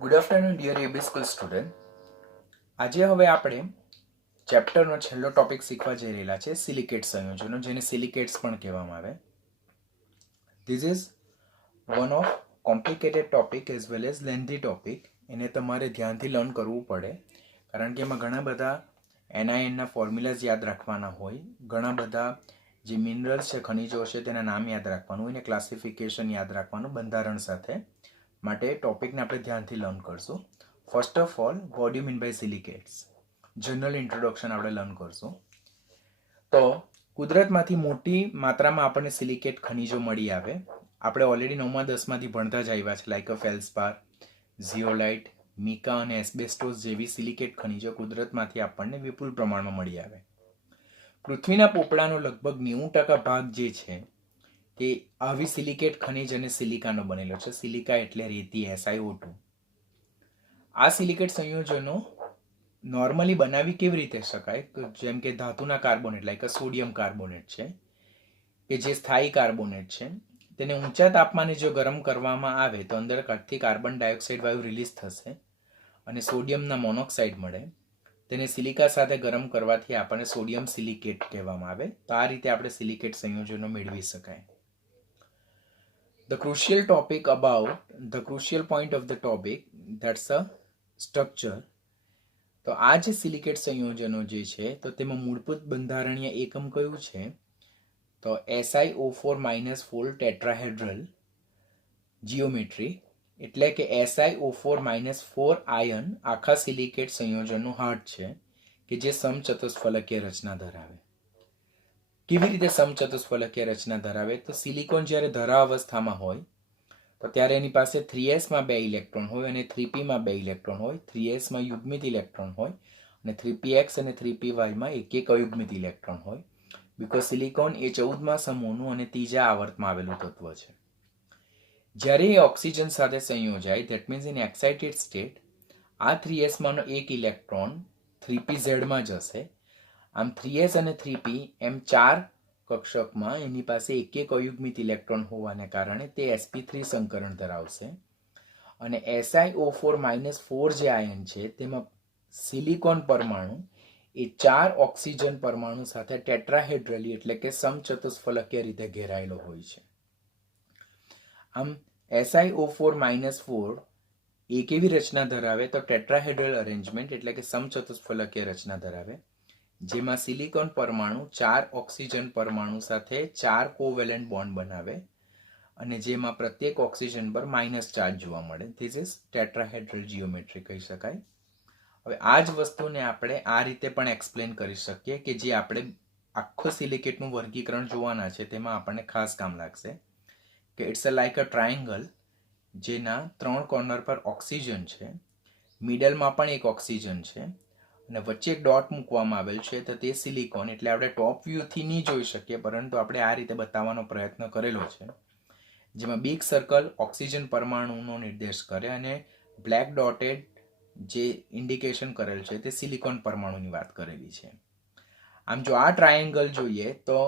Good afternoon dear AB school student. આજે હવે આપણે ચેપ્ટરનો છેલ્લો ટોપિક શીખવા જઈ રહેલા છે સિલિકેટ સંયોજનો, જેને સિલિકેટ્સ પણ કહેવામાં આવે. This is one of complicated topic as well as lengthy topic. એને તમારે ધ્યાનથી લર્ન કરવું પડે, કારણ કે એમાં ઘણા બધા NINના ફોર્મ્યુલાઝ યાદ રાખવાના હોય, ઘણા બધા જે મિનરલ્સ છે, ખનિજો છે, તેના નામ યાદ રાખવાનું હોય, એને ક્લાસિફિકેશન યાદ રાખવાનું બંધારણ સાથે. માટે ટોપિકને આપણે ધ્યાનથી લર્ન કરશું. First of all, what you mean by silicates? General introduction આપણે લર્ન કરશું. તો કુદરતમાંથી મોટી માત્રામાં આપણને સિલિકેટ ખનિજો મળી આવે. આપણે ઓલરેડી 9મા 10માંથી ભણતા જ આવ્યા છે, લાઇક ફેલ્સપાર, ઝિયોલાઇટ, મિકા અને એસ્બેસ્ટોસ જેવી સિલિકેટ ખનિજો કુદરતમાંથી આપણને વિપુલ પ્રમાણમાં મળી આવે. પૃથ્વીના પોપડાનો લગભગ 90% ભાગ જે છે તે આવી સિલિકેટ ખનિજ અને સિલિકાનો બનેલો છે. સિલિકા એટલે રેતી, SiO2. આ સિલિકેટ સંયોજનો નોર્મલી બનાવી કેવી રીતે શકાય? તો જેમ કે ધાતુના કાર્બોનેટ, લાઈક સોડિયમ કાર્બોનેટ છે, કે જે સ્થાયી કાર્બોનેટ છે, તેને ઊંચા તાપમાને જો ગરમ કરવામાં આવે તો અંદરથી કાર્બન ડાયોક્સાઇડ વાયુ રિલીઝ થશે અને સોડિયમના મોનોક્સાઇડ મળે. તેને સિલિકા સાથે ગરમ કરવાથી આપણને સોડિયમ સિલિકેટ કહેવામાં આવે. તો આ રીતે આપણે સિલિકેટ સંયોજનો મેળવી શકાય. The crucial point of the topic, that's a structure. તો આ જે સિલિકેટ સંયોજનો જે છે તો તેમાં મૂળભૂત બંધારણીય એકમ કયું છે? તો SiO4-4 ટેટ્રાહેડ્રલ જીઓમેટ્રી, એટલે કે SiO4-4 આયન આખા સિલિકેટ સંયોજનનું હાર્ટ છે, કે જે સમચતુષ્ફલકીય રચના ધરાવે. કેવી રીતે સમચતુષ્ફલકીય રચના ધરાવે? તો સિલિકોન જ્યારે ધરા અવસ્થામાં હોય તો ત્યારે એની પાસે 3sમાં 2 ઇલેક્ટ્રોન હોય અને 3pમાં 2 ઇલેક્ટ્રોન હોય. 3sમાં યુગ્મિત ઇલેક્ટ્રોન હોય અને 3px અને 3pyમાં એક અયુગ્મિત ઇલેક્ટ્રોન હોય. બીકોઝ સિલિકોન એ 14મા સમૂહનું અને ત્રીજા આવર્તમાં આવેલું તત્વ છે. જ્યારે એ ઓક્સિજન સાથે સંયોજાય, that means in excited state, આ 3sમાંનો એક ઇલેક્ટ્રોન 3pzમાં જશે. આમ 3s અને 3p એમ 4 કક્ષકમાં એની પાસે એક અયુગ્મિત ઇલેક્ટ્રોન હોવાને કારણે તે sp3 સંકરણ ધરાવશે. અને SiO4-4 જે આયન છે તેમાં સિલિકોન પરમાણુ એ 4 ઓક્સિજન પરમાણુ સાથે ટેટ્રાહેડ્રલી એટલે કે સમચતુષ્ફલકીય રીતે ઘેરાયેલો હોય છે. આમ SiO4-4 એ કેવી રચના ધરાવે? તો ટેટ્રાહેડ્રલ અરેન્જમેન્ટ એટલે કે સમચતુષ્ફલકીય રચના ધરાવે, જેમાં સિલિકોન પરમાણુ 4 ઓક્સિજન પરમાણુ સાથે 4 કોવેલેન્ટ બોન્ડ બનાવે અને જેમાં પ્રત્યેક ઓક્સિજન પર માઇનસ ચાર્જ જોવા મળે. ધીસ ઇઝ ટેટ્રાહેડ્રલ જીઓમેટ્રી કહી શકાય. હવે આ જ વસ્તુને આપણે આ રીતે પણ એક્સપ્લેન કરી શકીએ, કે જે આપણે આખો સિલિકેટનું વર્ગીકરણ જોવાના છે તેમાં આપણને ખાસ કામ લાગશે, કે ઇટ્સ લાઈક અ ટ્રાયંગલ, જેના 3 કોર્નર પર ઓક્સિજન છે, મિડલમાં પણ એક ઓક્સિજન છે અને વચ્ચે એક ડોટ મૂકવામાં આવેલ છે. તો તે સિલિકોન, એટલે આપણે ટોપ વ્યૂથી નહીં જોઈ શકીએ, પરંતુ આપણે આ રીતે બતાવવાનો પ્રયત્ન કરેલો છે, જેમાં બિગ સર્કલ ઓક્સિજન પરમાણુનો નિર્દેશ કરે અને બ્લેક ડોટેડ જે ઇન્ડિકેશન કરેલ છે તે સિલિકોન પરમાણુની વાત કરેલી છે. આમ જો આ ટ્રાયેંગલ જોઈએ તો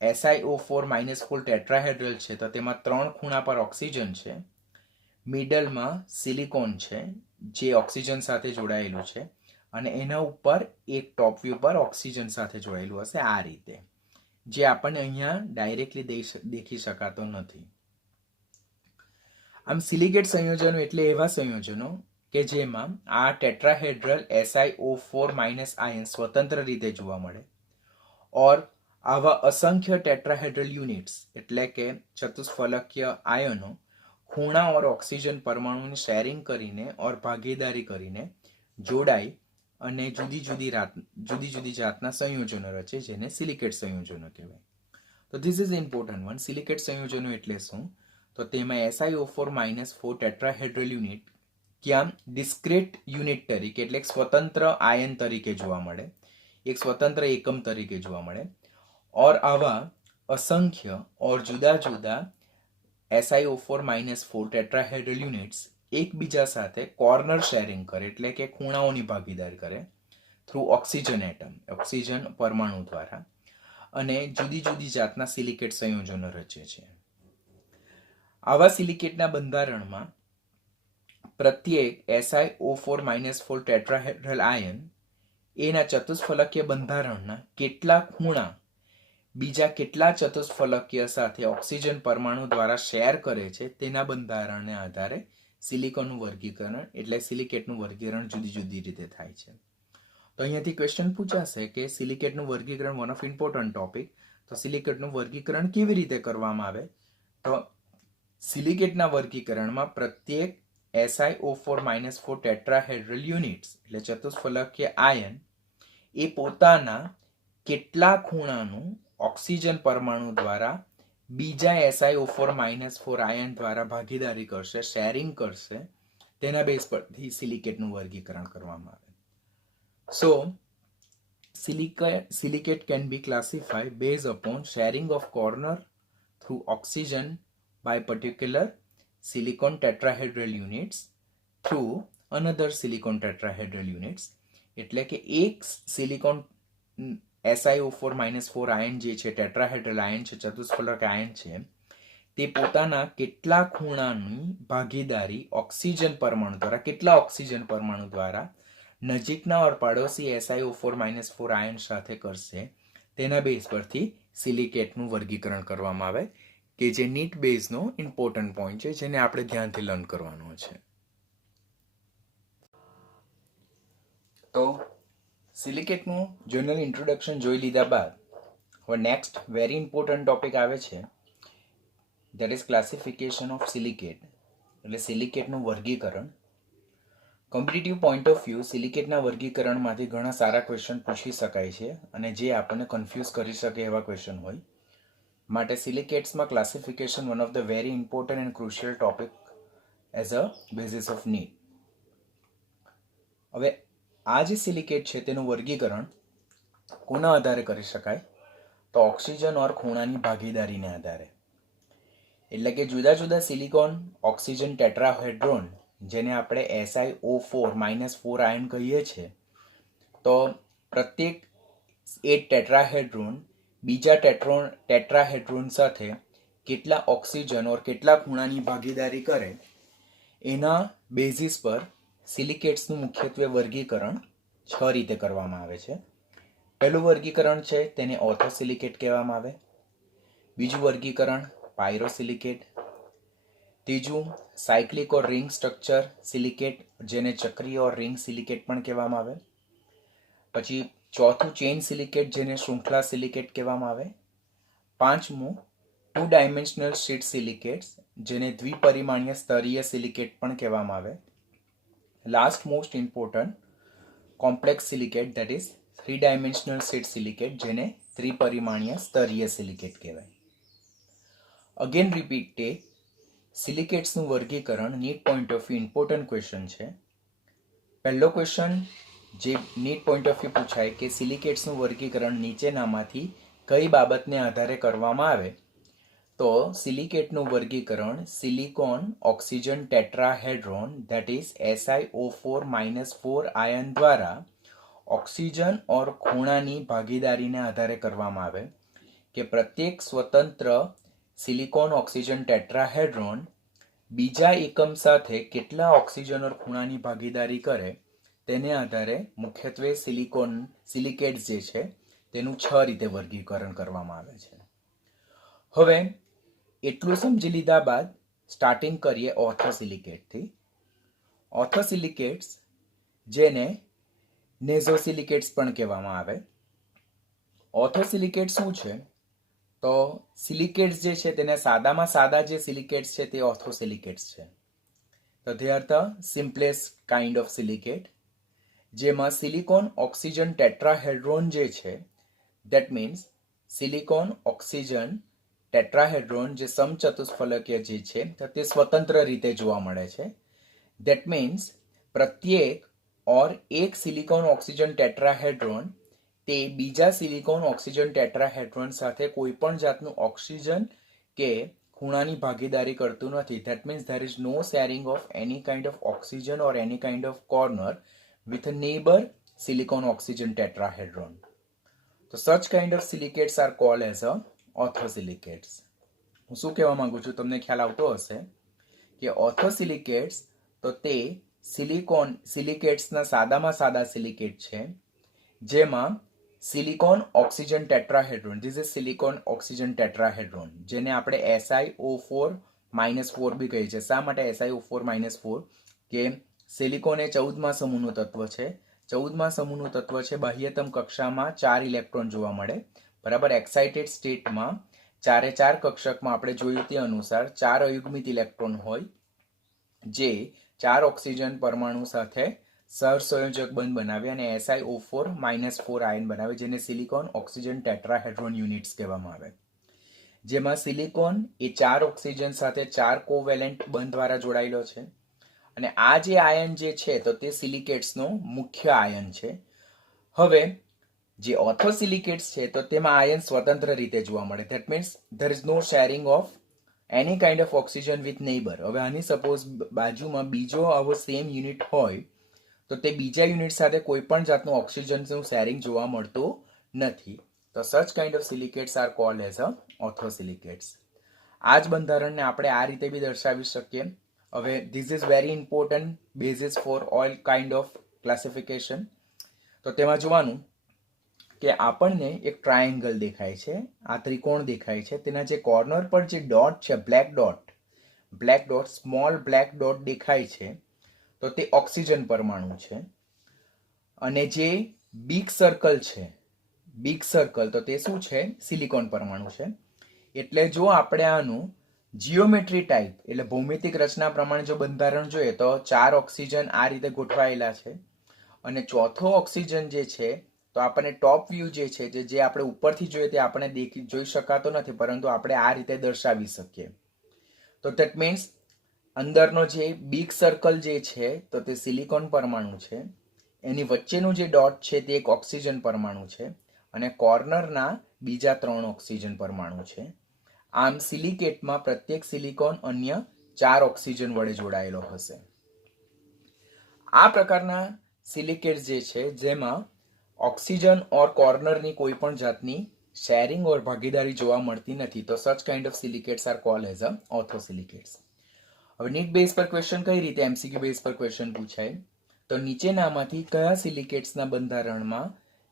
SiO4-4 ટેટ્રાહેડ્રલ છે, તો તેમાં 3 ખૂણા પર ઓક્સિજન છે, મિડલમાં સિલિકોન છે જે ઓક્સિજન સાથે જોડાયેલું છે અને એના ઉપર એક ટોપ વ્યૂ પર ઓક્સિજન સાથે જોડાયેલું હશે, આ રીતે, જે આપણને અહીંયા ડાયરેક્ટલી દેખી શકાતો નથી. આમ સિલિકેટ સંયોજનો એટલે એવા સંયોજનો કે જેમાં આ ટેટ્રાહેડ્રલ SiO4- આયન સ્વતંત્ર રીતે જોવા મળે, ઓર આવા અસંખ્ય ટેટ્રાહેડ્રલ યુનિટ્સ એટલે કે ચતુષ્ફલકીય આયનો ખૂણા ઓર ઓક્સિજન પરમાણુની શેરિંગ કરીને ઓર ભાગીદારી કરીને જોડાઈ અને જુદી જુદી જાતના સંયોજનો રચે, જેને સિલિકેટ સંયોજનો કહેવાય. તો this is important one. Silicate સંયોજનો એટલે શું? તો તેમાં SiO4- ટેટ્રાહેડ્રલ યુનિટ ક્યાં ડિસ્ક્રીટ યુનિટ તરીકે એટલે સ્વતંત્ર આયન તરીકે જોવા મળે, એક સ્વતંત્ર એકમ તરીકે જોવા મળે, ઓર આવા અસંખ્ય ઓર જુદા જુદા SiO4- ટેટ્રાહેડ્રલ યુનિટ્સ એકબીજા સાથે કોર્નર શેરિંગ કરે, એટલે કે ખૂણાઓની ભાગીદારી કરે થ્રુ ઓક્સિજન એટમ, ઓક્સિજન પરમાણુ દ્વારા, અને જુદી જુદી જાતના સિલિકેટ સંયોજનો રચે છે. આવા સિલિકેટના બંધારણમાં પ્રત્યેક SiO4-4 ટેટ્રાહેડ્રલ આયન એના ચતુષ્ફલકીય બંધારણના કેટલા ખૂણા બીજા કેટલા ચતુષ્ફલકીય સાથે ઓક્સિજન પરમાણુ દ્વારા શેર કરે છે તેના બંધારણને આધારે સિલિકોનનું વર્ગીકરણ એટલે સિલિકેટનું વર્ગીકરણ જુદી જુદી રીતે થાય છે. તો અહીંયાથી ક્વેશ્ચન પૂછાશે કે સિલિકેટનું વર્ગીકરણ વન ઓફ ઇમ્પોર્ટન્ટ ટોપિક. તો સિલિકેટનું વર્ગીકરણ કેવી રીતે કરવામાં આવે? તો સિલિકેટના વર્ગીકરણમાં પ્રત્યેક SiO4-4 ટેટ્રાહેડ્રલ યુનિટ્સ એટલે ચતુષ્ફલકીય આયન એ પોતાના કેટલા ખૂણાનું ઓક્સિજન પરમાણુ દ્વારા બીજા SiO4-4 આયન દ્વારા ભાગીદારી કરશે, શેરિંગ કરશે, તેના બેઝ પરથી સિલિકેટનું વર્ગીકરણ કરવામાં આવે. સો silicate can be classified based upon sharing of corner through oxygen by particular silicon tetrahedral units through another silicon tetrahedral units. એટલે કે એક સિલિકોન SiO4-4 આયન જે છે ટેટ્રાહેડ્રલ આયન છે, ચતુષ્ફલક આયન છે, તે પોતાના કેટલા ખૂણાની ભાગીદારી ઓક્સિજન પરમાણુ દ્વારા કેટલા ઓક્સિજન પરમાણુ દ્વારા નજીકના ઓર પાડોશી SiO4-4 આયન સાથે કરશે તેના બેઝ પરથી સિલિકેટનું વર્ગીકરણ કરવામાં આવે કે જે નીટ બેઝનો ઇમ્પોર્ટન્ટ પોઈન્ટ છે જેને આપણે ધ્યાનથી લર્ન કરવાનો છે. તો સિલિકેટનું જનરલ ઇન્ટ્રોડક્શન જોઈ લીધા બાદ હવે નેક્સ્ટ વેરી ઇમ્પોર્ટન્ટ ટોપિક આવે છે that is classification of silicate એટલે સિલિકેટનું વર્ગીકરણ. કોમ્પિટિટિવ પોઈન્ટ ઓફ વ્યૂ સિલિકેટના વર્ગીકરણમાંથી ઘણા સારા ક્વેશ્ચન પૂછી શકાય છે અને જે આપણને કન્ફ્યુઝ કરી શકે એવા ક્વેશ્ચન હોય માટે સિલિકેટ્સમાં classification one of the very important and crucial topic as a basis of need. હવે આ જે સિલિકેટ છે તેનું વર્ગીકરણ કોના આધારે કરી શકાય? તો ઓક્સિજન ઓર ખૂણાની ભાગીદારીને આધારે. એટલે કે જુદા જુદા સિલિકોન ઓક્સિજન ટેટ્રાહેડ્રોન જેને આપણે SiO4-4 આયન કહીએ છીએ, તો પ્રત્યેક એક ટેટ્રાહેડ્રોન બીજા ટેટ્રાહેડ્રોન સાથે કેટલા ઓક્સિજન ઓર કેટલા ખૂણાની ભાગીદારી કરે એના બેઝિસ પર સિલિકેટ્સનું મુખ્યત્વે વર્ગીકરણ 6 રીતે કરવામાં આવે છે. પહેલું વર્ગીકરણ છે તેને ઓર્થોસિલિકેટ કહેવામાં આવે. બીજું વર્ગીકરણ પાયરોસિલિકેટ. ત્રીજું સાયક્લિક ઓર રિંગ સ્ટ્રક્ચર સિલિકેટ જેને ચક્રીય ઓર રિંગ સિલિકેટ પણ કહેવામાં આવે. પછી ચોથું ચેઇન સિલિકેટ જેને શૃંખલા સિલિકેટ કહેવામાં આવે. પાંચમું 2 ડાયમેન્શનલ શીટ સિલિકેટ્સ જેને દ્વિપરિમાણીય સ્તરીય સિલિકેટ પણ કહેવામાં આવે. Last most important complex silicate that is 3 dimensional sheet silicate જેને ત્રિપરિમાણીય સ્તરીય સિલિકેટ કહેવાય. અગેન રિપીટેડ સિલિકેટ્સનું વર્ગીકરણ NEET point of view important question છે. પહેલો ક્વેશ્ચન જે નીટ પોઈન્ટ ઓફ વ્યૂ પૂછાય કે સિલિકેટ્સનું વર્ગીકરણ નીચેનામાંથી કઈ બાબતને આધારે કરવામાં આવે? તો સિલિકેટનું વર્ગીકરણ silicon oxygen tetrahedron that is SiO4-4 ion દ્વારા ઓક્સિજન ઓર ખૂણાની ભાગીદારીને આધારે કરવામાં આવે કે પ્રત્યેક સ્વતંત્ર સિલિકોન ઓક્સિજન ટેટ્રાહેડ્રોન બીજા એકમ સાથે કેટલા ઓક્સિજન ઓર ખૂણાની ભાગીદારી કરે તેને આધારે મુખ્યત્વે સિલિકેટ્સ જે છે તેનું 6 રીતે વર્ગીકરણ કરવામાં આવે છે. હવે એટલું સમજી લીધા બાદ સ્ટાર્ટિંગ કરીએ ઓર્થોસિલિકેટથી. ઓર્થોસિલિકેટ્સ જેને નેઝોસિલિકેટ્સ પણ કહેવામાં આવે. ઓર્થોસિલિકેટ શું છે? તો સિલિકેટ્સ જે છે તેને સાદામાં સાદા જે સિલિકેટ્સ છે તે ઓર્થોસિલિકેટ્સ છે. તો they are the simplest kind of silicate જેમાં સિલિકોન ઓક્સિજન ટેટ્રાહેડ્રોન જે છે that means silicon oxygen tetrahedron જે સમચતુષ્ફલકીય જે છે તે સ્વતંત્ર રીતે જોવા મળે છે. that means પ્રત્યેક ઓર એક સિલિકોન ઓક્સિજન ટેટ્રાહેડ્રોન તે બીજા સિલિકોન ઓક્સિજન ટેટ્રાહેડ્રોન સાથે કોઈ પણ જાતનું ઓક્સિજન કે ખૂણાની ભાગીદારી કરતું નથી. that means there is no sharing of any kind of oxygen or any kind of corner with a neighbor silicon oxygen tetrahedron. So such kind of silicates are called as a orthosilicates. હું શું કહેવા માંગુ છું તમને ખ્યાલ આવતો હશે કે orthosilicates તો તે સિલિકેટ્સના સાદામાં સાદા સિલિકેટ છે, જેમાં silicon oxygen tetrahedron, this is silicon oxygen tetrahedron, જેને આપણે SiO4-4 બી કહીએ છીએ. શા માટે SiO4-4? કે સિલિકોન એ 14મા સમૂહનું તત્વ છે. 14મા સમૂહનું તત્વ છે. બાહ્યતમ કક્ષામાં 4 ઇલેક્ટ્રોન જોવા મળે. બરાબર. એક્સાઇટેડ સ્ટેટમાં 4 કક્ષકમાં આપણે જોયું તે અનુસાર 4 અયુગ્મિત ઇલેક્ટ્રોન હોય, જે 4 ઓક્સિજન પરમાણુ સાથે સહસંયોજક બંધ બનાવે અને SiO4-4 આયન બનાવે, જેને સિલિકોન ઓક્સિજન ટેટ્રાહેડ્રોન યુનિટ્સ કહેવામાં આવે. જેમાં સિલિકોન એ 4 ઓક્સિજન સાથે 4 કોવેલેન્ટ બંધ દ્વારા જોડાયેલો છે. અને આ જે આયન જે છે તો તે સિલિકેટ્સનો મુખ્ય આયન છે. હવે જે ઓર્થોસિલિકેટ્સ છે તો તેમાં આયન સ્વતંત્ર રીતે જોવા મળે. That means there is no sharing of any kind of oxygen with neighbour. હવે આની સપોઝ બાજુમાં બીજો આવો સેમ યુનિટ હોય તો તે બીજા યુનિટ સાથે કોઈ પણ જાતનું ઓક્સિજનનું શેરિંગ જોવા મળતું નથી. તો such kind of silicates are called as a orthosilicates. આ જ બંધારણને આપણે આ રીતે બી દર્શાવી શકીએ. હવે this is very important basis for all kind of classification. તો તેમાં જોવાનું કે આપણને એક ટ્રાયેંગલ દેખાય છે, આ ત્રિકોણ દેખાય છે, તેના જે કોર્નર પર જે ડોટ છે, black dot, small black dot દેખાય છે, તો તે ઓક્સિજન પરમાણુ છે. અને જે બિગ સર્કલ છે, તો તે શું છે? સિલિકોન પરમાણુ છે. એટલે જો આપણે આનું જીઓમેટ્રી ટાઈપ એટલે ભૌમિતિક રચના પ્રમાણે જો બંધારણ જોઈએ તો 4 ઓક્સિજન આ રીતે ગોઠવાયેલા છે. અને ચોથો ઓક્સિજન જે છે તો આપણને ટોપ વ્યૂ જે છે, જે આપણે ઉપરથી જોઈએ તે આપણે જોઈ શકાતો નથી, પરંતુ આપણે આ રીતે દર્શાવી શકીએ. તો ધેટ મીન્સ અંદરનો જે બિગ સર્કલ જે છે તો તે સિલિકોન પરમાણુ છે. એની વચ્ચેનું જે ડોટ છે તે એક ઓક્સિજન પરમાણુ છે. અને કોર્નરના બીજા 3 ઓક્સિજન પરમાણુ છે. આમ સિલિકેટમાં પ્રત્યેક સિલિકોન અન્ય 4 ઓક્સિજન વડે જોડાયેલો હશે. આ પ્રકારના સિલિકેટ જે છે જેમાં ઓક્સિજન ઓર કોર્નરની કોઈ પણ જાતની શેરિંગ ઓર ભાગીદારી જોવા મળતી નથી, તો such kind of silicates are called as a orthosilicates. હવે નીટ બેઝ પર ક્વેશ્ચન કઈ રીતે MCQ બેઝ પર ક્વેશ્ચન પૂછાય તો નીચેનામાંથી કયા સિલિકેટ્સના બંધારણમાં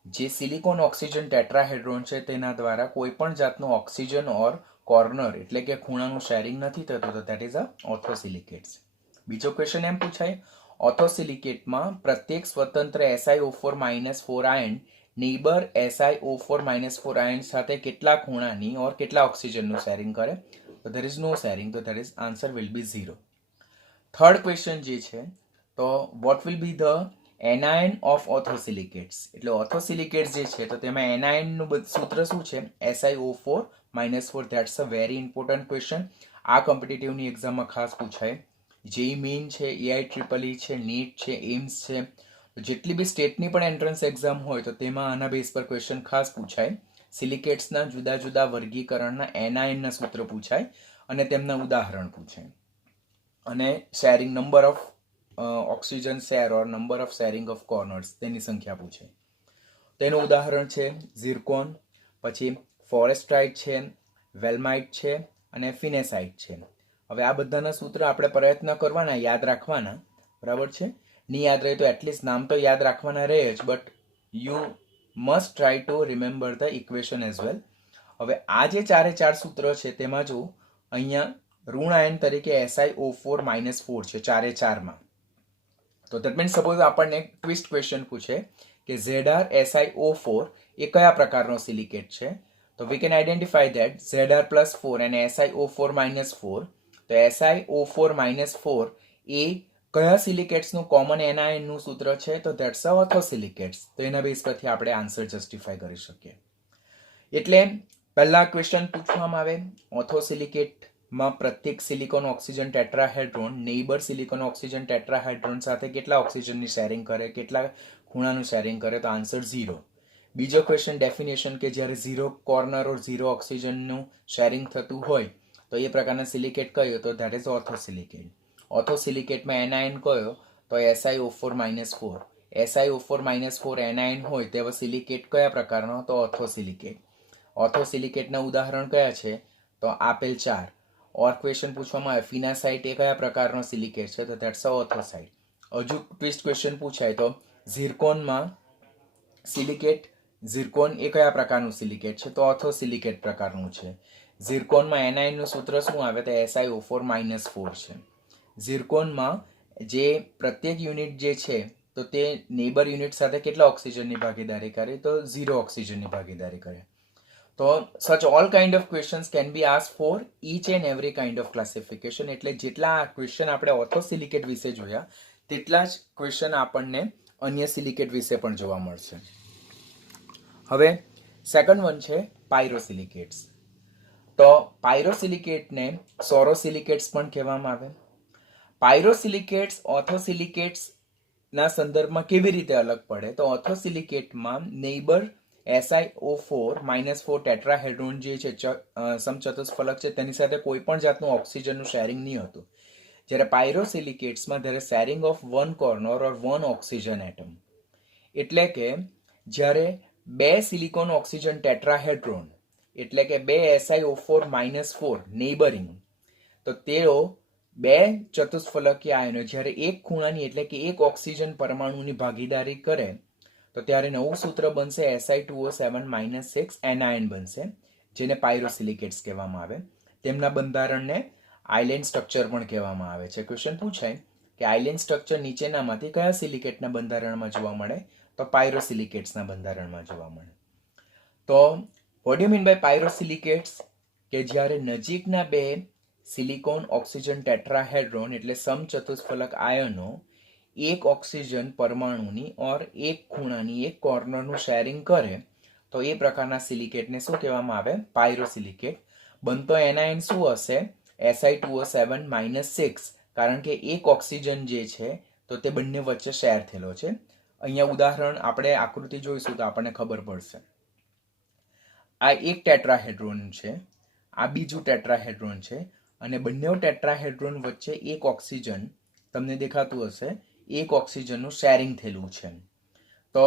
જે સિલિકોન ઓક્સિજન ટેટ્રાહેડ્રોન છે તેના દ્વારા કોઈ પણ જાતનું ઓક્સિજન ઓર કોર્નર એટલે કે ખૂણાનું શેરિંગ નથી થતું, તો ધેટ ઇઝ અ ઓર્થોસિલિકેટ્સ. બીજો ક્વેશ્ચન એમ પૂછાય, ઓર્થોસિલિકેટમાં પ્રત્યેક સ્વતંત્ર SiO4-4 ion neighbour SiO4-4 ion સાથે કેટલા ખૂણાની ઓર કેટલા ઓક્સિજનનું શેરિંગ કરે? તો there is no sharing, તો there is answer will be 0. Third question જે છે તો what will be the anion of orthosilicates? એટલે ઓર્થોસિલિકેટ્સ જે છે તો તેમાં એનાયનનું સૂત્ર શું છે? SiO4-4. That's a very important question. આ કોમ્પિટિટિવની એક્ઝામમાં ખાસ પૂછાય. જેઈ મેઇન છે, EIEEE છે, નીટ છે, એમ્સ છે, જેટલી બી સ્ટેટની પણ એન્ટ્રન્સ એક્ઝામ હોય તો તેમાં આના બેઝ પર ક્વેશ્ચન ખાસ પૂછાય. સિલિકેટ્સના જુદા જુદા વર્ગીકરણના એનાયનના સૂત્ર પૂછાય અને તેમના ઉદાહરણ પૂછાય. અને sharing number of oxygen share or number of sharing of corners તેની સંખ્યા પૂછાય. તેનું ઉદાહરણ છે ઝિર્કોન, પછી ફોરેસ્ટાઇટ છે, વેલ્માઇટ છે અને ફિનેસાઇટ છે. હવે આ બધાના સૂત્ર આપણે પ્રયત્ન કરવાના યાદ રાખવાના, બરાબર છે. નહીં યાદ રહે તો એટલીસ્ટ નામ તો યાદ રાખવાના રહે જ, but you must try to remember the equation as well. હવે આ જે 4 સૂત્ર છે તેમાં જો અહીંયા ઋણ આયન તરીકે SiO4-4 છે 4માં. તો દેટ મીન્સ સપોઝ આપણને ટ્વિસ્ટ ક્વેશ્ચન પૂછે કે ZrSiO4 એ કયા પ્રકારનો સિલિકેટ છે, તો we can identify that Zr+4 અને SiO4-4. તો SiO4-4 એ કયા સિલિકેટ્સનું કોમન એનાયનનું સૂત્ર છે, તો ધેટ્સ અ ઓર્થોસિલિકેટ્સ. તો એના બેઝ પરથી આપણે આન્સર જસ્ટિફાય કરી શકીએ. એટલે પહેલા ક્વેશ્ચન પૂછવામાં આવે ઓર્થોસિલિકેટમાં પ્રત્યેક silicon oxygen tetrahedron neighbour silicon oxygen tetrahedron સાથે કેટલા ઓક્સિજનની શેરિંગ કરે, કેટલા ખૂણાનું શેરિંગ કરે, તો આન્સર 0. બીજો ક્વેશ્ચન ડેફિનેશન કે જ્યારે 0 કોર્નર ઓર 0 ઓક્સિજનનું શેરિંગ થતું હોય તો એ પ્રકારના સિલિકેટ કયો, તો ધેટ ઇઝ ઓર્થોસિલિકેટ. ઓર્થોસિલિકેટમાં એનાયન કયો, તો SiO4-4. SiO4-4 એનાયન હોય તેવા સિલિકેટ કયા પ્રકારનો, તો ઓર્થોસિલિકેટ. ઓર્થોસિલિકેટના ઉદાહરણ કયા છે, તો આપેલ 4. ઓર ક્વેશ્ચન પૂછવામાં આવે ફિનાસાઇટ એ કયા પ્રકારનો સિલિકેટ છે, તો ધેટ્સ અ ઓર્થોસાઇટ. હજુ ટ્વિસ્ટ ક્વેશ્ચન પૂછાય તો ઝિર્કોનમાં સિલિકેટ, ઝિર્કોન એ કયા પ્રકારનું સિલિકેટ છે, તો ઓર્થોસિલિકેટ પ્રકારનું છે. ઝિર્કોનમાં એનાઇનનું સૂત્ર શું આવે તો SiO4-4 છે. ઝિર્કોનમાં જે પ્રત્યેક યુનિટ જે છે તો તે નેબર યુનિટ સાથે કેટલા ઓક્સિજનની ભાગીદારી કરે, તો 0 ઓક્સિજનની ભાગીદારી કરે. તો such all kind of questions can be asked for each and every kind of classification. એટલે જેટલા ક્વેશ્ચન આપણે ઓર્થોસિલિકેટ વિશે જોયા તેટલા જ ક્વેશ્ચન આપણને અન્ય સિલિકેટ વિશે પણ જોવા મળશે. હવે સેકન્ડ વન છે પાયરોસિલિકેટ્સ. તો પાયરોસિલિકેટને સોરોસિલિકેટ્સ પણ કહેવામાં આવે. પાયરોસિલિકેટ્સ ઓર્થોસિલિકેટ્સ ના સંદર્ભમાં કેવી રીતે અલગ પડે, તો ઓર્થોસિલિકેટમાં નેબર SiO4-4 ટેટ્રાહેડ્રોન જે છે સમચતુષ્ફલક છે તેની સાથે કોઈ પણ જાતનું ઓક્સિજનનું શેરિંગ નહીં હતું. જ્યારે પાયરોસિલિકેટ્સમાં there is sharing of one corner or one oxygen atom. એટલે કે જ્યારે બે સિલિકોન ઓક્સિજન ટેટ્રાહેડ્રોન એટલે કે બે SiO4-4 નેબરિંગ, તો તેઓ બે ચતુષ્ફલકીય આયનો જ્યારે એક ખૂણાની એટલે કે એક ઓક્સિજન પરમાણુની ભાગીદારી કરે તો ત્યારે નવું સૂત્ર બનશે Si2O7-6 એનાયન બનશે, જેને પાયરોસિલિકેટ્સ કહેવામાં આવે. તેમના બંધારણને આઇલેન્ડ સ્ટ્રક્ચર પણ કહેવામાં આવે છે. ક્વેશ્ચન પૂછાય કે આઇલેન્ડ સ્ટ્રક્ચર નીચેનામાંથી કયા સિલિકેટના બંધારણમાં જોવા મળે, તો પાયરોસિલિકેટ્સના બંધારણમાં જોવા મળે. તો what do you mean by pyrosilicates, કે જ્યારે નજીકના બે સિલિકોન ઓક્સિજન ટેટ્રાહેડ્રોન એટલે સમચતુષ્ફલક આયનો એક ઓક્સિજન પરમાણુની ઓર એક ખૂણાની એક કોર્નરનું શેરિંગ કરે તો એ પ્રકારના સિલિકેટને શું કહેવામાં આવે, પાયરોસિલિકેટ. બનતો એનાયન શું હશે, Si2O7-6, કારણ કે એક ઓક્સિજન જે છે તો તે બંને વચ્ચે શેર થયેલો છે. અહીંયા ઉદાહરણ આપણે આકૃતિ જોઈશું તો આપણને ખબર પડશે. આ એક ટેટ્રાહેડ્રોન છે, આ બીજું ટેટ્રાહેડ્રોન છે અને બંને ટેટ્રાહેડ્રોન વચ્ચે એક ઓક્સિજન તમને દેખાતું હશે, એક ઓક્સિજનનું શેરિંગ થયેલું છે. તો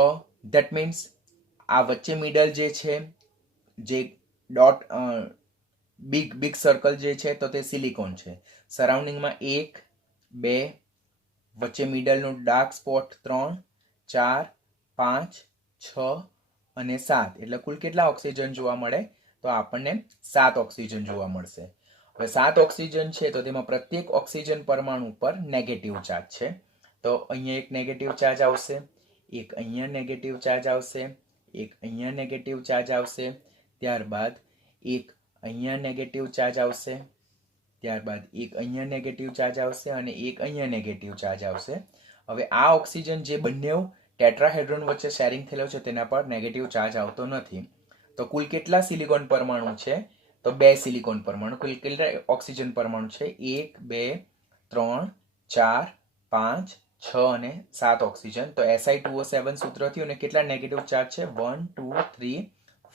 ધેટ મીન્સ આ વચ્ચે મિડલ જે છે, જે ડોટ બિગ સર્કલ જે છે તો તે સિલિકોન છે. સરાઉન્ડિંગમાં 1, 2, વચ્ચે મિડલનું ડાર્ક સ્પોટ 3, 4, 5, 6 અને 7, એટલે કુલ કેટલા ઓક્સિજન જોવા મળે, તો આપણને 7 ઓક્સિજન જોવા મળશે. હવે 7 ઓક્સિજન છે તો તેમાં પ્રત્યેક ઓક્સિજન પરમાણુ પર નેગેટિવ ચાર્જ છે. તો અહીંયા એક નેગેટિવ ચાર્જ આવશે, એક અહીંયા નેગેટિવ ચાર્જ આવશે, એક અહીંયા નેગેટિવ ચાર્જ આવશે, ત્યારબાદ એક અહીંયા નેગેટિવ ચાર્જ આવશે, ત્યારબાદ એક અહીંયા નેગેટિવ ચાર્જ આવશે અને એક અહીંયા નેગેટિવ ચાર્જ આવશે. હવે આ ઓક્સિજન જે બંને ટેટ્રાહેડ્રોન વચ્ચે શેરિંગ થયેલો છે તેના પર નેગેટિવ ચાર્જ આવતો નથી. તો કુલ કેટલા સિલિકોન પરમાણુ છે, તો 2 સિલિકોન પરમાણુ. કુલ કેટલા ઓક્સિજન પરમાણુ છે, 1, 2, 3, 4, 5, 6 અને 7 ઓક્સિજન. તો Si2O7 સૂત્ર થયું અને કેટલા નેગેટિવ ચાર્જ છે, 1, 2, 3,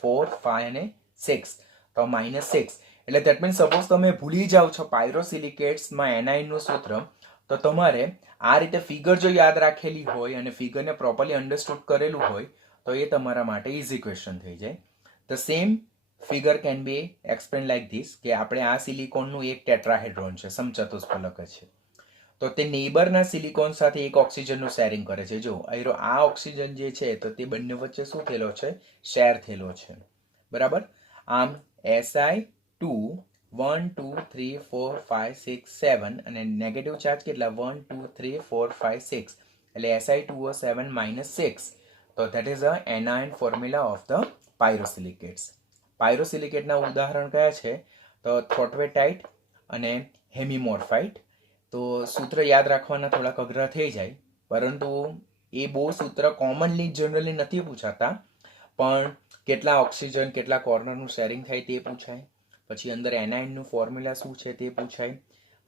4, 5 અને 6, તો -6. એટલે ધેટ મીન્સ સપોઝ તમે ભૂલી જાઓ છો પાયરોસિલિકેટ્સમાં એનાઇનનું સૂત્ર, તો તમારે આ રીતે ફિગર જો યાદ રાખેલી હોય અને ફિગરને પ્રોપરલી અન્ડરસ્ટુડ કરેલું હોય તો એ તમારા માટે ઇઝી ક્વેશ્ચન થઈ જાય. The same figure can be explain like this, કે આપણે આ સિલિકોનનું એક ટેટ્રાહેડ્રોન છે, સમચતુષ્ફલક છે, તો તે નેબરના સિલિકોન સાથે એક ઓક્સિજનનું શેરિંગ કરે છે. જો આ ઓક્સિજન જે છે તો તે બંને વચ્ચે શું થયેલો છે, શેર થયેલો છે, બરાબર. આમ Si2 1, 2, 3, 4, 5, 6, 7 અને નેગેટિવ ચાર્જ કેટલા, 1, 2, 3, 4, 5, 6, એટલે Si2O7-6. તો that is a anion formula of the pyrosilicates. પાયરોસિલિકેટના ઉદાહરણ કયા છે, તો થોર્ટવેટાઇટ અને હેમિમોર્ફાઇટ. તો સૂત્ર યાદ રાખવાના થોડાક અઘરા થઈ જાય, પરંતુ એ બહુ સૂત્ર કોમનલી જનરલી નથી પૂછાતા, પણ કેટલા ઓક્સિજન કેટલા કોર્નરનું શેરિંગ થાય તે પૂછાય, પછી અંદર એનાઇનનું ફોર્મ્યુલા શું છે તે પૂછાય,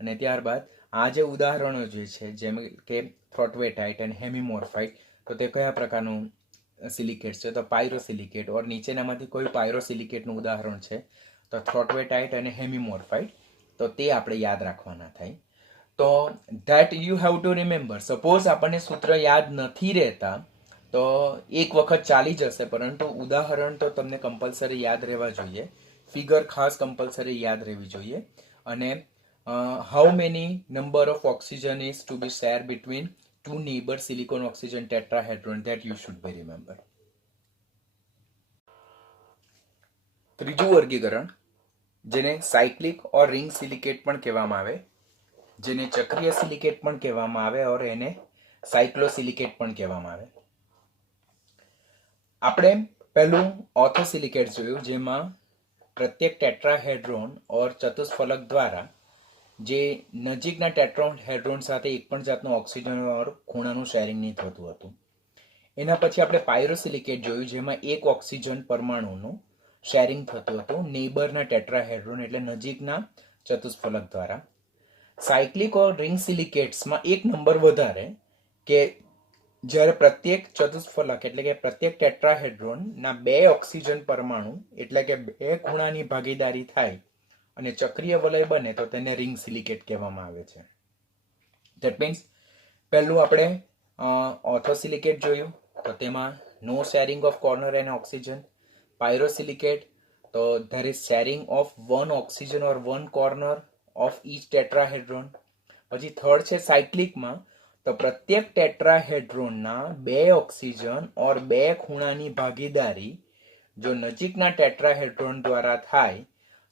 અને ત્યારબાદ આ જે ઉદાહરણો જે છે જેમ કે થોર્ટવેટાઇટ અને હેમિમોર્ફાઇટ, તો તે કયા પ્રકારનું સિલિકેટ છે, તો પાયરોસિલિકેટ, ઓર નીચેનામાંથી કોઈ પાયરોસિલિકેટનું ઉદાહરણ છે તો થોર્ટવેટાઇટ અને હેમિમોર્ફાઇટ, તો તે આપણે યાદ રાખવાના થાય. તો that you have to remember. Suppose આપણને સૂત્ર યાદ નથી રહેતા તો એક વખત ચાલી જશે, પરંતુ ઉદાહરણ તો તમને કમ્પલસરી યાદ રહેવા જોઈએ, ફિગર ખાસ કમ્પલસરી યાદ રહેવી જોઈએ. અને how many number of oxygen is to be share between two neighbour silicon oxygen tetrahedron that you should be remember. ત્રીજું વર્ગીકરણ, જેને સાયક્લિક ઓર રિંગ સિલિકેટ પણ કહેવામાં આવે, જેને ચક્રીય સિલિકેટ પણ કહેવામાં આવે ઓર એને સાયક્લોસિલિકેટ પણ કહેવામાં આવે. આપણે પહેલું ઓર્થોસિલિકેટ જોયું, જેમાં પ્રત્યેક ટેટ્રાહેડ્રોન ઓર ચતુષ્ફલક દ્વારા જે નજીકના ટેટ્રાહેડ્રોન સાથે એક પણ જાતનું ઓક્સિજન ઓર ખૂણાનું શેરિંગ નહીં થતું હતું. એના પછી આપણે પાયરોસિલિકેટ જોયું, જેમાં એક ઓક્સિજન પરમાણુનું શેરિંગ થતું હતું નેબરના ટેટ્રાહેડ્રોન એટલે નજીકના ચતુષ્ફલક દ્વારા. સાયક્લિક ઓર રિંગ સિલિકેટ્સમાં એક નંબર વધારે કે જ્યારે પ્રત્યેક ચતુષ્ફલક એટલે કે પ્રત્યેક ટેટ્રાહેડ્રોનના 2 ઓક્સિજન પરમાણુ એટલે કે 2 ખૂણાની ભાગીદારી થાય અને ચક્રીય વલય બને તો તેને રિંગ સિલિકેટ કહેવામાં આવે છે. ધેટ મીન્સ પહેલું આપણે ઓર્થોસિલિકેટ જોયું, તો તેમાં no sharing of corner and oxygen. Pyrosilicate, તો there is sharing of 1 oxygen or 1 corner of each tetrahedron. પછી થર્ડ છે સાયક્લિકમાં, તો પ્રત્યેક ટેટ્રાહેડ્રોનના 2 ઓક્સિજન ઓર 2 ખૂણાની ભાગીદારી જો નજીકના ટેટ્રાહેડ્રોન દ્વારા થાય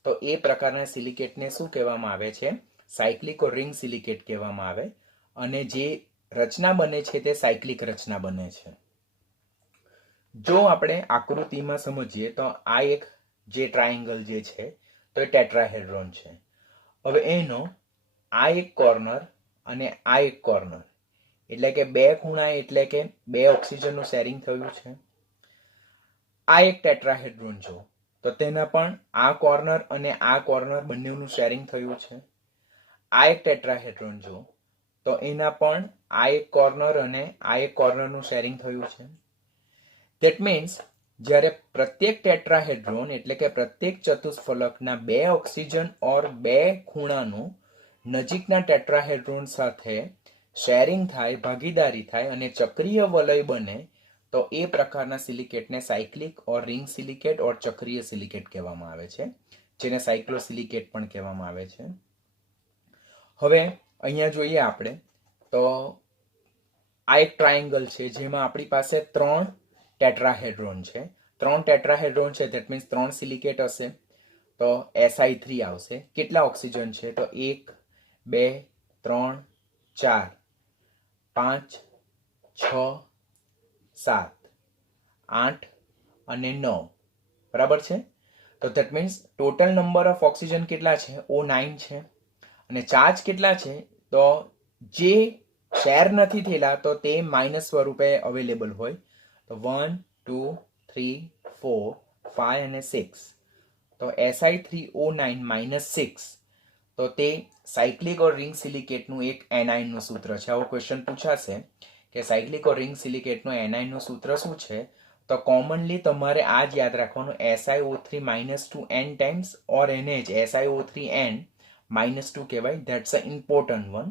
તો એ પ્રકારના સિલિકેટને શું કહેવામાં આવે છે? સાયક્લિક ઓર રિંગ સિલિકેટ કહેવામાં આવે. અને જે રચના બને છે તે સાયક્લિક રચના બને છે. જો આપણે આકૃતિમાં સમજીએ તો આ એક જે ટ્રાયેંગલ જે છે તો એ ટેટ્રાહેડ્રોન છે. હવે એનો આ એક કોર્નર અને આ એક કોર્નર એટલે કે 2 ખૂણા એટલે કે 2 ઓક્સિજનનું શેરિંગ થયું છે. આ એક ટેટ્રાહેડ્રોન જો તો તેના પણ આ કોર્નર અને આ કોર્નર બંનેનું શેરિંગ થયું છે. આ એક ટેટ્રાહેડ્રોન જો તો એના પણ આ એક કોર્નર અને આ એક કોર્નરનું શેરિંગ થયું છે. ધેટ મીન્સ જ્યારે પ્રત્યેક ટેટ્રાહેડ્રોન એટલે કે પ્રત્યેક ચતુષ્ફલકના 2 ઓક્સિજન ઓર 2 ખૂણાનું નજીકના ટેટ્રાહેડ્રોન સાથે શેરિંગ થાય, ભાગીદારી થાય અને ચક્રીય વલય બને તો એ પ્રકારના સિલિકેટને સાયક્લિક ઓર રિંગ સિલિકેટ ઓર ચક્રીય સિલિકેટ કહેવામાં આવે છે, જેને સાયક્લોસિલિકેટ પણ કહેવામાં આવે છે. હવે અહીંયા જોઈએ આપણે તો આ એક ટ્રાયેંગલ છે જેમાં આપણી પાસે 3 ટેટ્રાહેડ્રોન છે. 3 ટેટ્રાહેડ્રોન છે, ધેટ મીન્સ 3 સિલિકેટ હશે. તો Si3 આવશે. કેટલા ઓક્સિજન છે? તો 1 2 3 4 5 6 7 8 અને 9, બરાબર છે. તો that means total number of oxygen કેટલા છે? O9 છે. અને ચાર્જ કેટલા છે? તો જે શેર નથી થયેલા તો તે માઇનસ સ્વરૂપે અવેલેબલ હોય. તો 1 2 3 4 5 અને 6. તો Si3O9 -6, તો તે સાયક્લિક ઓર રિંગ સિલિકેટનું એક એનાઇનનું સૂત્ર છે. આવો ક્વેશ્ચન પૂછાશે કે સાયક્લિક ઓર રિંગ સિલિકેટનું એનાઇનનું સૂત્ર શું છે? તો કોમનલી તમારે આ જ યાદ રાખવાનું, SiO3 -2n ટાઈમ્સ ઓર એને જ SiO3n -2 કહેવાય. That's a important one.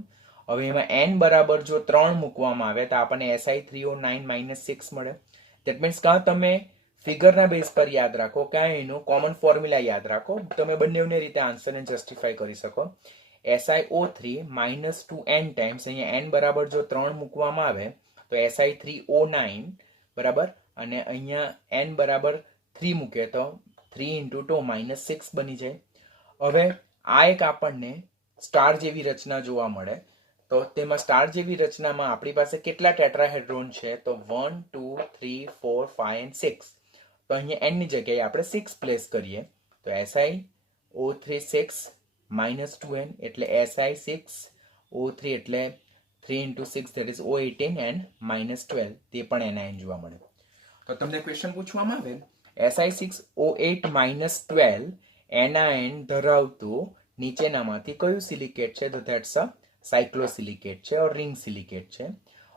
હવે એમાં n બરાબર જો 3 મૂકવામાં આવે તો આપણને Si3O9 -6 મળે. ધેટ મીન્સ કાં તમે ફિગરના બેઝ પર યાદ રાખો, કાં એનું કોમન ફોર્મ્યુલા યાદ રાખો. તમે બંનેની રીતે આન્સરને જસ્ટિફાઈ કરી શકો. SiO3 -2n ટાઈમ્સ અહીંયા n બરાબર જો 3 મૂકવામાં આવે તો Si3O9 બરાબર, અને અહીંયા n બરાબર 3 મૂકે તો 3 × 2 -6 બની જાય. હવે આ એક આપણને સ્ટાર જેવી રચના જોવા મળે. તો તેમાં સ્ટાર જેવી રચનામાં આપણી પાસે કેટલા ટેટ્રાહેડ્રોન છે? તો 1 2 3 4 5 અને 6. તો અહીંયા n ની જગ્યાએ આપણે 6 પ્લેસ કરીએ તો SiO3 6 -2n એટલે Si6O3 એટલે 3 × 6 that is O18 and -12, તે પણ એનાઇન જોવા મળે. તો તમને ક્વેશ્ચન પૂછવામાં આવે Si6O8 -12 એનાઇન ધરાવતું નીચેનામાંથી કયું સિલિકેટ છે? તો ધેટ્સ અ સાયક્લોસિલિકેટ છે ઓર રિંગ સિલિકેટ છે.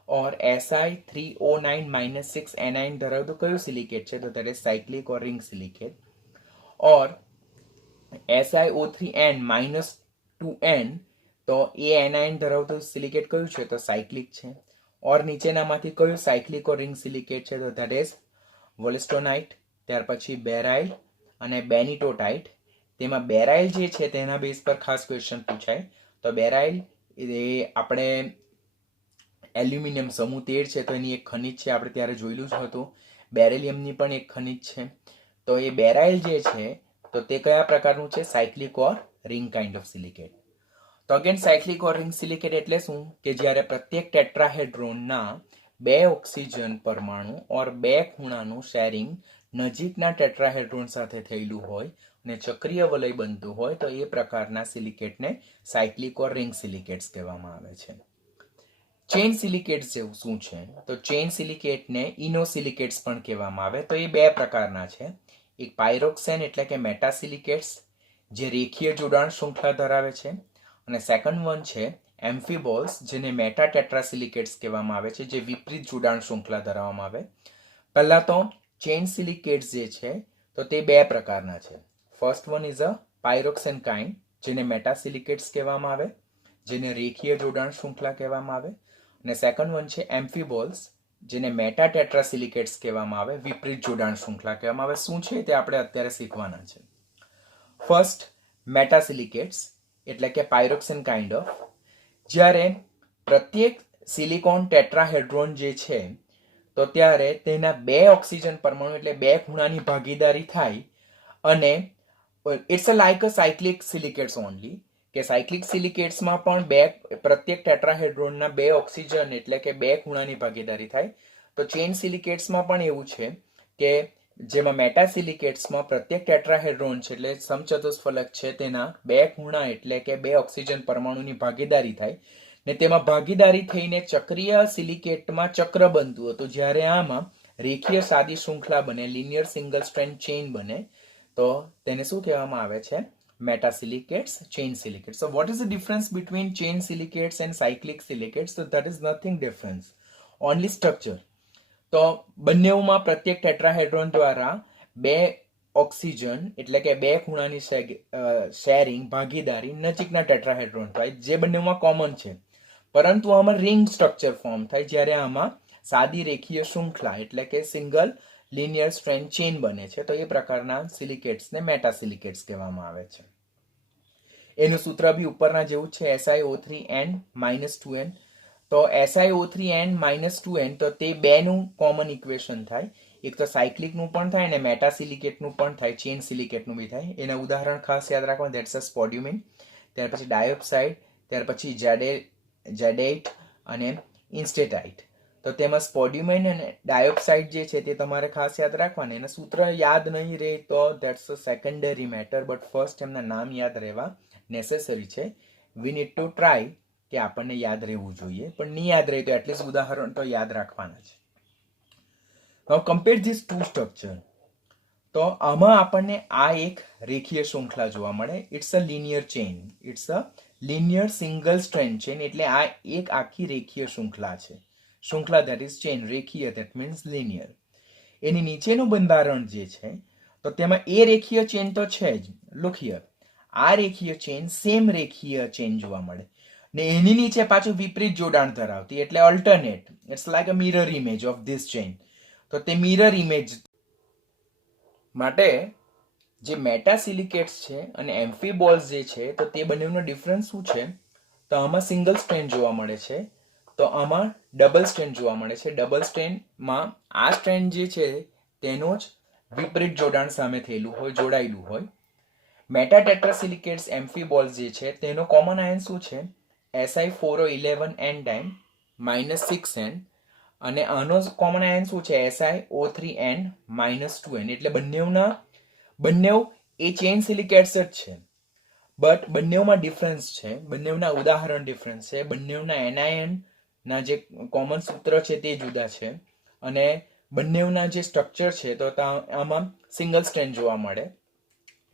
ઓર Si3O9 -6 એનાઇન ધરાવતું કયું સિલિકેટ છે? તો that is cyclic or ring silicate. Or SiO3n -2n, તો એ એનાઇન ધરાવતું સિલિકેટ કયું છે? તો સાયક્લિક છે. ઓર નીચેનામાંથી કયું સાયક્લિક ઓર રિંગ સિલિકેટ છે? તો ધેટ ઇઝ વોલ્સ્ટોનાઇટ, ત્યાર પછી બેરાઇલ અને બેનિટોટાઇટ, તેમાં બેરાઇલ જે છે તેના બેઝ પર ખાસ ક્વેશ્ચન પૂછાય. તો બેરાઇલ એ આપણે એલ્યુમિનિયમ સમૂહ 13 છે તો એની એક ખનિજ છે, આપણે ત્યારે જોયેલું જ હતું. બેરેલિયમની પણ એક ખનિજ છે. તો એ બેરાઇલ જે છે તો તે કયા પ્રકારનું છે? Cyclic or ring kind of silicate. તો અગેન સાયક્લિક ઓર રિંગ સિલિકેટ એટલે શું? કે જ્યારે પ્રત્યેક ટેટ્રાહેડ્રોનના 2 ઓક્સિજન પરમાણુ ઓર 2 ખૂણાનું શેરિંગ નજીકના ટેટ્રાહેડ્રોન સાથે થયેલું હોય અને ચક્રીય વલય બનતું હોય તો એ પ્રકારના સિલિકેટને સાયક્લિક ઓર રિંગ સિલિકેટ્સ કહેવામાં આવે છે. ચેઇન સિલિકેટ્સ જેવું શું છે? તો ચેઇન સિલિકેટને ઇનોસિલિકેટ્સ પણ કહેવામાં આવે. તો એ 2 પ્રકારના છે. એક પાયરોક્સેન એટલે કે મેટાસિલિકેટ્સ જે રેખીય જોડાણ શૃંખલા ધરાવે છે, અને સેકન્ડ વન છે એમ્ફીબોલ્સ જેને મેટા ટેટ્રાસિલિકેટ્સ કહેવામાં આવે છે, જે વિપરીત જોડાણ શૃંખલા ધરાવવામાં આવે. પહેલા તો ચેઇન સિલિકેટ્સ જે છે તો તે 2 પ્રકારના છે. First one is a pyroxene kind જેને મેટાસિલિકેટ્સ કહેવામાં આવે, જેને રેખીય જોડાણ શૃંખલા કહેવામાં આવે, અને સેકન્ડ વન છે એમ્ફીબોલ્સ જેને મેટા ટેટ્રાસિલિકેટ્સ કહેવામાં આવે, વિપરીત જોડાણ શૃંખલા કહેવામાં આવે. શું છે તે આપણે અત્યારે શીખવાના છે. ફર્સ્ટ મેટાસિલિકેટ્સ એટલે કે પાયરોક્સેન કાઇન્ડ ઓફ. જ્યારે પ્રત્યેક સિલિકોન ટેટ્રાહેડ્રોન જે છે તો ત્યારે તેના 2 ઓક્સિજન પરમાણુ એટલે 2 ખૂણાની ભાગીદારી થાય અને it's a like a cyclic silicates only, કે સાયક્લિક સિલિકેટ્સમાં પણ પ્રત્યેક ટેટ્રાહેડ્રોનના 2 ઓક્સિજન એટલે કે 2 ખૂણાની ભાગીદારી થાય. તો ચેઇન સિલિકેટ્સમાં પણ એવું છે કે જેમાં મેટાસિલિકેટ્સમાં પ્રત્યેક ટેટ્રાહેડ્રોન છે એટલે સમચતુષ્ફલક છે તેના 2 ખૂણા એટલે કે 2 ઓક્સિજન પરમાણુની ભાગીદારી થાય ને તેમાં ભાગીદારી થઈને ચક્રીય સિલિકેટમાં ચક્ર બનતું હતું. જ્યારે આમાં રેખીય સાદી શૃંખલા બને, લિનિયર સિંગલ સ્ટ્રેન્ડ ચેઇન બને, તો તેને શું કહેવામાં આવે છે? મેટાસિલિકેટ્સ, chain સિલિકેટ્સ. So what is the difference between chain silicates and cyclic silicates? So that is nothing difference, only structure. તો બંનેઓમાં પ્રત્યેક ટેટ્રાહેડ્રોન દ્વારા 2 ઓક્સિજન એટલે કે 2 ખૂણાની શેરિંગ ભાગીદારી નજીકના ટેટ્રાહેડ્રોન થાય, જે બંનેમાં કોમન છે. પરંતુ આમાં રિંગ સ્ટ્રક્ચર ફોર્મ થાય જ્યારે આમાં સાદી રેખીય શૃંખલા એટલે કે સિંગલ લિનિયર સ્ટ્રેન્ડ ચેઇન બને છે. તો એ પ્રકારના સિલિકેટ્સને મેટાસિલિકેટ્સ કહેવામાં આવે છે. એનું સૂત્ર બી ઉપરના જેવું છે, SiO3n-2n. તો SiO3n-2n તો તે 2 નું કોમન ઇક્વેશન થાય. એક તો સાયક્લિકનું પણ થાય અને મેટાસિલિકેટનું પણ થાય, ચેઇન સિલિકેટનું બી થાય. એના ઉદાહરણ ખાસ યાદ રાખવા, ધેટ્સ અ સ્પોડ્યુમિન, ત્યાર પછી ડાયોક્સાઇડ, ત્યાર પછી જેડેટ અને ઇન્સ્ટેટાઇટ. તો તેમાં સ્પોડ્યુમિન અને ડાયોક્સાઇડ જે છે તે તમારે ખાસ યાદ રાખવાના. એના સૂત્ર યાદ નહીં રહે તો that's a secondary matter, but first એમના નામ યાદ રહેવા નેસેસરી છે. વી નીડ ટુ ટ્રાય કે આપણને યાદ રહેવું જોઈએ, પણ નહીં યાદ રહે તો એટલીસ્ટ ઉદાહરણ તો યાદ રાખવાના છે. Now compare this to structure. તો આમાં આપણને આ એક રેખીય શૃંખલા જોવા મળે. It's a linear chain, it's a linear single strand chain, એટલે આ એક આખી રેખીય શૃંખલા છે. શૃંખલા ધેટ ઇઝ ચેઇન, રેખીય ધેટ મીન્સ લિનિયર. એની નીચેનું બંધારણ જે છે તો તેમાં એ રેખીય ચેઇન તો છે જ, લુક હિયર. આ રેખીય ચેઇન સેમ રેખીય ચેઇન જોવા મળે ને એની નીચે પાછું વિપરીત જોડાણ ધરાવતી એટલે alternate. It's like a mirror image of this chain. તો તે મિરર ઇમેજ માટે જે મેટાસિલિકેટ્સ છે અને એમ્ફીબોલ્સ જે છે તો તે બંનેનો ડિફરન્સ શું છે? તો આમાં સિંગલ સ્ટ્રેન્ડ જોવા મળે છે, તો આમાં ડબલ સ્ટ્રેન્ડ જોવા મળે છે. ડબલ સ્ટ્રેન્ડમાં આ સ્ટ્રેન્ડ જે છે તેનો જ વિપરીત જોડાણ સામે થયેલું હોય, જોડાયેલું હોય. મેટાટેટ્રાસિલિકેટ્સ એમ્ફીબોલ્સ જે છે તેનો કોમન આયન શું છે? Si4O11n -6n, અને આનો કોમન આયન શું છે? SiO3n-2n. એટલે બંને એ ચેઇન સિલિકેટ્સ જ છે, બટ બંનેમાં ડિફરન્સ છે. બંનેના ઉદાહરણ ડિફરન્સ છે. બંનેના એનાયન ના જે કોમન સૂત્ર છે તે જુદા છે, અને બંનેના જે સ્ટ્રક્ચર છે તો આમાં સિંગલ સ્ટ્રેન્ડ જોવા મળે,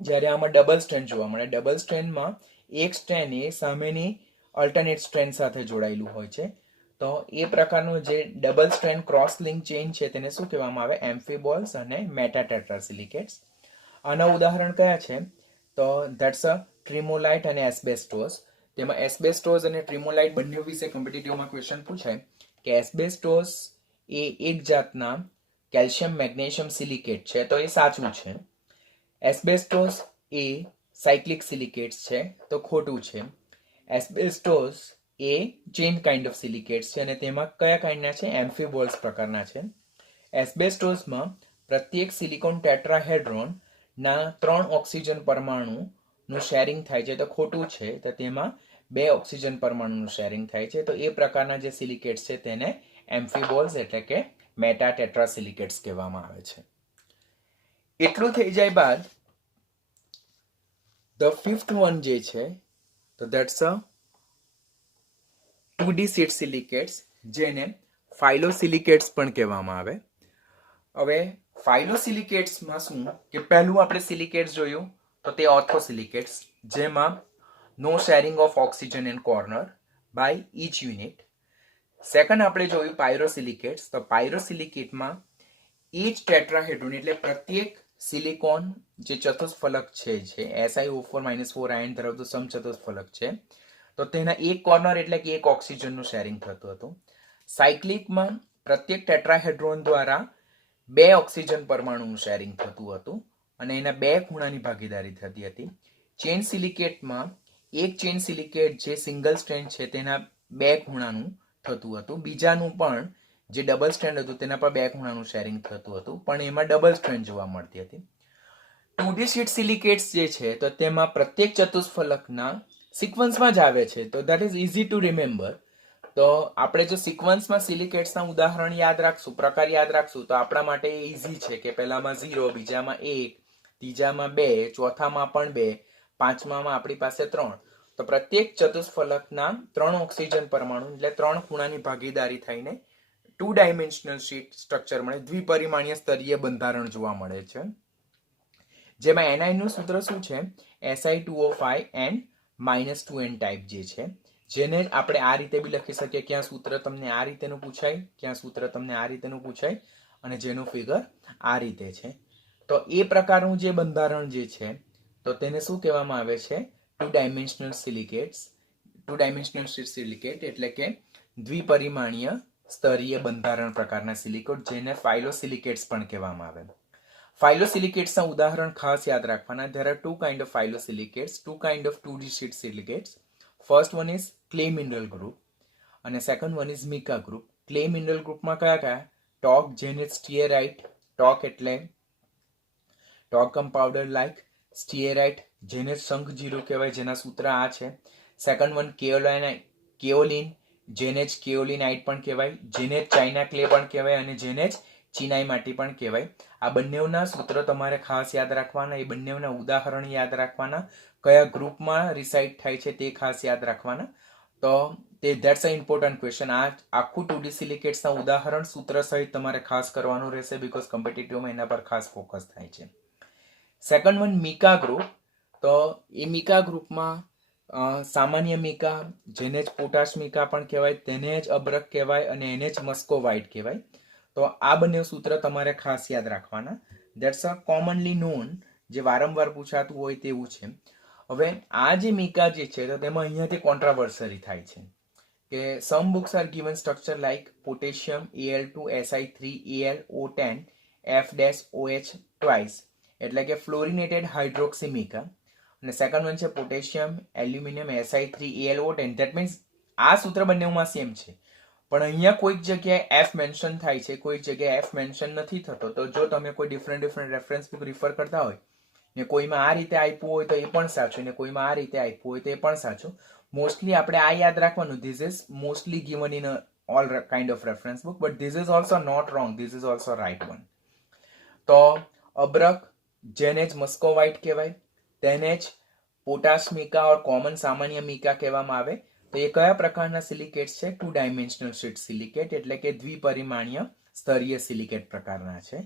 જ્યારે આમાં ડબલ સ્ટ્રેન્ડ જોવા મળે. ડબલ સ્ટ્રેન્ડમાં એક સ્ટ્રેન્ડ એ સામેની અલ્ટરનેટ સ્ટ્રેન્ડ સાથે જોડાયેલું હોય છે. તો એ પ્રકારનું જે double strand cross link chain છે તેને શું કહેવામાં આવે? એમ્ફીબોલ્સ અને મેટાટેટ્રાસિલિકેટ્સ. આના ઉદાહરણ કયા છે? તો ધેટ્સ અ ટ્રીમોલાઇટ અને એસ્બેસ્ટોસ. તેમાં એસ્બેસ્ટોસ અને ટ્રીમોલાઇટ બંને વિશે કોમ્પિટિટિવમાં ક્વેશ્ચન પૂછાય કે એસ્બેસ્ટોસ એ એક જાતના કેલ્શિયમ મેગ્નેશિયમ સિલિકેટ છે, તો એ સાચું છે. એસ્બેસ્ટોસ એ સાયક્લિક સિલિકેટ્સ છે તો ખોટું છે. એસ્બેસ્ટોસ એ ચેન કાઇન્ડ ઓફ સિલિકેટ્સ છે અને તેમાં કયા કાઇન્ડના છે? એમ્ફીબોલ્સ પ્રકારના છે. એસ્બેસ્ટોસમાં પ્રત્યેક સિલિકોન ટેટ્રાહેડ્રોન ના 3 ઓક્સિજન પરમાણુનું શેરિંગ થાય છે તો ખોટું છે. તો તેમાં 2 ઓક્સિજન પરમાણુનું શેરિંગ થાય છે. તો એ પ્રકારના જે સિલિકેટ્સ છે તેને એમ્ફીબોલ્સ એટલે કે મેટાટેટ્રા સિલિકેટ્સ કહેવામાં આવે છે. એટલું થઈ જાય બાદ ધ ફિફ્થ વન જે છે તો ધેટ્સ અ 2D શીટ સિલિકેટ્સ, જેને ફાઇલોસિલિકેટ્સ પણ કહેવામાં આવે. હવે ફાઇલોસિલિકેટ્સમાં શું કે પહેલું આપણે સિલિકેટ્સ જોયું તો તે ઓર્થોસિલિકેટ્સ, જેમાં no sharing of oxygen in corner by each unit. Second આપણે જોયું પાયરોસિલિકેટ્સ. તો પાયરોસિલિકેટમાં ઈચ ટેટ્રાહેડ્રોન એટલે પ્રત્યેક સિલિકોન જે ચતુષ્ફલક છે SiO4-4 આયન ધરાવતું સમચતુષ્ફલક છે તો તેના એક કોર્નર એટલે કે એક ઓક્સિજનનું શેરિંગ થતું હતું. સાયક્લિકમાં પ્રત્યેક ટેટ્રાહેડ્રોન દ્વારા 2 ઓક્સિજન પરમાણુનું શેરિંગ થતું હતું અને એના 2 ખૂણાની ભાગીદારી થતી હતી. ચેન સિલિકેટમાં એક ચેન સિલિકેટ જે સિંગલ સ્ટ્રેન્ડ છે તેના 2 ખૂણાનું થતું હતું. બીજાનું પણ જે ડબલ સ્ટ્રેન્ડ હતું તેના પર 2 ખૂણાનું શેરિંગ થતું હતું, પણ એમાં ડબલ સ્ટ્રેન્ડ જોવા મળતી હતી. 2D શીટ સિલિકેટ્સ જે છે તો તેમાં પ્રત્યેક ચતુષ્ફલકના સિક્વન્સમાં જ આવે છે, તો that is easy to remember. તો આપણે જો સિક્વન્સમાં સિલિકેટ્સના ઉદાહરણ યાદ રાખશું, પ્રકાર યાદ રાખશું, તો આપણા માટે ઇઝી છે કે પહેલામાં 0, બીજામાં 1, ત્રીજામાં 2, ચોથામાં પણ 2, પાંચમામાં આપણી પાસે 3. તો પ્રત્યેક ચતુષ્ફલકના 3 ઓક્સિજન પરમાણુ એટલે 3 ખૂણાની ભાગીદારી થઈને 2 ડાયમેન્શનલ શીટ સ્ટ્રક્ચર મળે, દ્વિપરિમાણીય સ્તરીય બંધારણ જોવા મળે છે. જેમાં ni નું સૂત્ર શું છે? Si2O5n-2n ટાઈપ જે છે, જેને આપણે આ રીતે બી લખી શકીએ. ક્યાં સૂત્ર તમને આ રીતેનું પૂછાય, ક્યાં સૂત્ર તમને આ રીતેનું પૂછાય અને જેનું ફિગર આ રીતે છે. તો એ પ્રકારનું જે બંધારણ જે છે તો તેને શું કહેવામાં આવે છે? 2 ડાયમેન્શનલ સિલિકેટ્સ. 2 ડાયમેન્શનલ શીટ સિલિકેટ એટલે કે દ્વિપરિમાણીય સ્તરીય બંધારણ પ્રકારના સિલિકેટ, જેને ફાઇલોસિલિકેટ્સ પણ કહેવામાં આવે. ફાઇલોસિલિકેટ્સના ઉદાહરણ ખાસ યાદ રાખવાના. There are 2 kind of phyllosilicates, 2 kind of 2D sheet silicates. First one is clay mineral group અને second one is mica group. clay mineral groupમાં કયા કયા? talc, જેને સ્ટીયરાઇટ, talc એટલે talc powder like, સ્ટીયરાઇટ જેને શંખ જીરું કહેવાય, જેના સૂત્ર આ છે. સેકન્ડ વન કેઓલિન, જેને જ કેઓલિનાઇટ પણ કહેવાય, જેને જ ચાઇના ક્લે પણ કહેવાય અને જેને જ ચિનાઈ માટી પણ કહેવાય. આ બંનેના સૂત્રો તમારે ખાસ યાદ રાખવાના, એ બંનેના ઉદાહરણ યાદ રાખવાના, કયા ગ્રુપમાં રિસાઇડ થાય છે તે ખાસ યાદ રાખવાના. તો ધેટ્સ અ ઇમ્પોર્ટન્ટ ક્વેશ્ચન. આ આખું 2D સિલિકેટ્સના ઉદાહરણ સૂત્ર સહિત તમારે ખાસ કરવાનું રહેશે, બીકોઝ કોમ્પિટિટિવમાં એના પર ખાસ ફોકસ થાય છે. Second one mica group. તો એ મિકા ગ્રુપમાં સામાન્ય મિકા, જેને જ પોટાશ મિકા પણ કહેવાય, તેને જ અબ્રક કહેવાય અને એને જ મસ્કોવાઇટ કહેવાય. તો આ બંને સૂત્ર તમારે ખાસ યાદ રાખવાના. ધેટ્સ અ કોમનલી નોન, જે વારંવાર પૂછાતું હોય તેવું છે. હવે આ જે મિકા જે છે તો તેમાં અહીંયાથી કોન્ટ્રાવર્સરી થાય છે કે some books are given structure like potassium Al2Si3Al O10 F-OH twice એટલે કે ફ્લોરિનેટેડ હાઇડ્રોક્સી મિકા, અને સેકન્ડ વન છે potassium aluminium Si3Al O10. That means આ સૂત્ર બંનેમાં સેમ છે, પણ અહીંયા કોઈક જગ્યાએ એફ મેન્શન થાય છે, કોઈક જગ્યાએ એફ મેન્શન નથી થતો. તો જો તમે કોઈ ડિફરન્ટ રેફરન્સ બુક રિફર કરતા હોય ને કોઈમાં આ રીતે આપ્યું હોય તો એ પણ સાચું, ને કોઈમાં આ રીતે આપ્યું હોય તો એ પણ સાચું. મોસ્ટલી આપણે આ યાદ રાખવાનું, this is mostly given in all kind of reference book, but this is also not wrong, this is also right one. તો અબ્રક, જેને જ મસ્કોવાઇટ કહેવાય, તેને જ પોટાશ મિકા ઓર કોમન સામાન્ય મિકા કહેવામાં આવે. તો એ કયા પ્રકારના સિલિકેટ્સ છે? 2 ડાયમેન્શનલ શીટ સિલિકેટ એટલે કે દ્વિપરિમાણીય સ્તરીય સિલિકેટ પ્રકારના છે,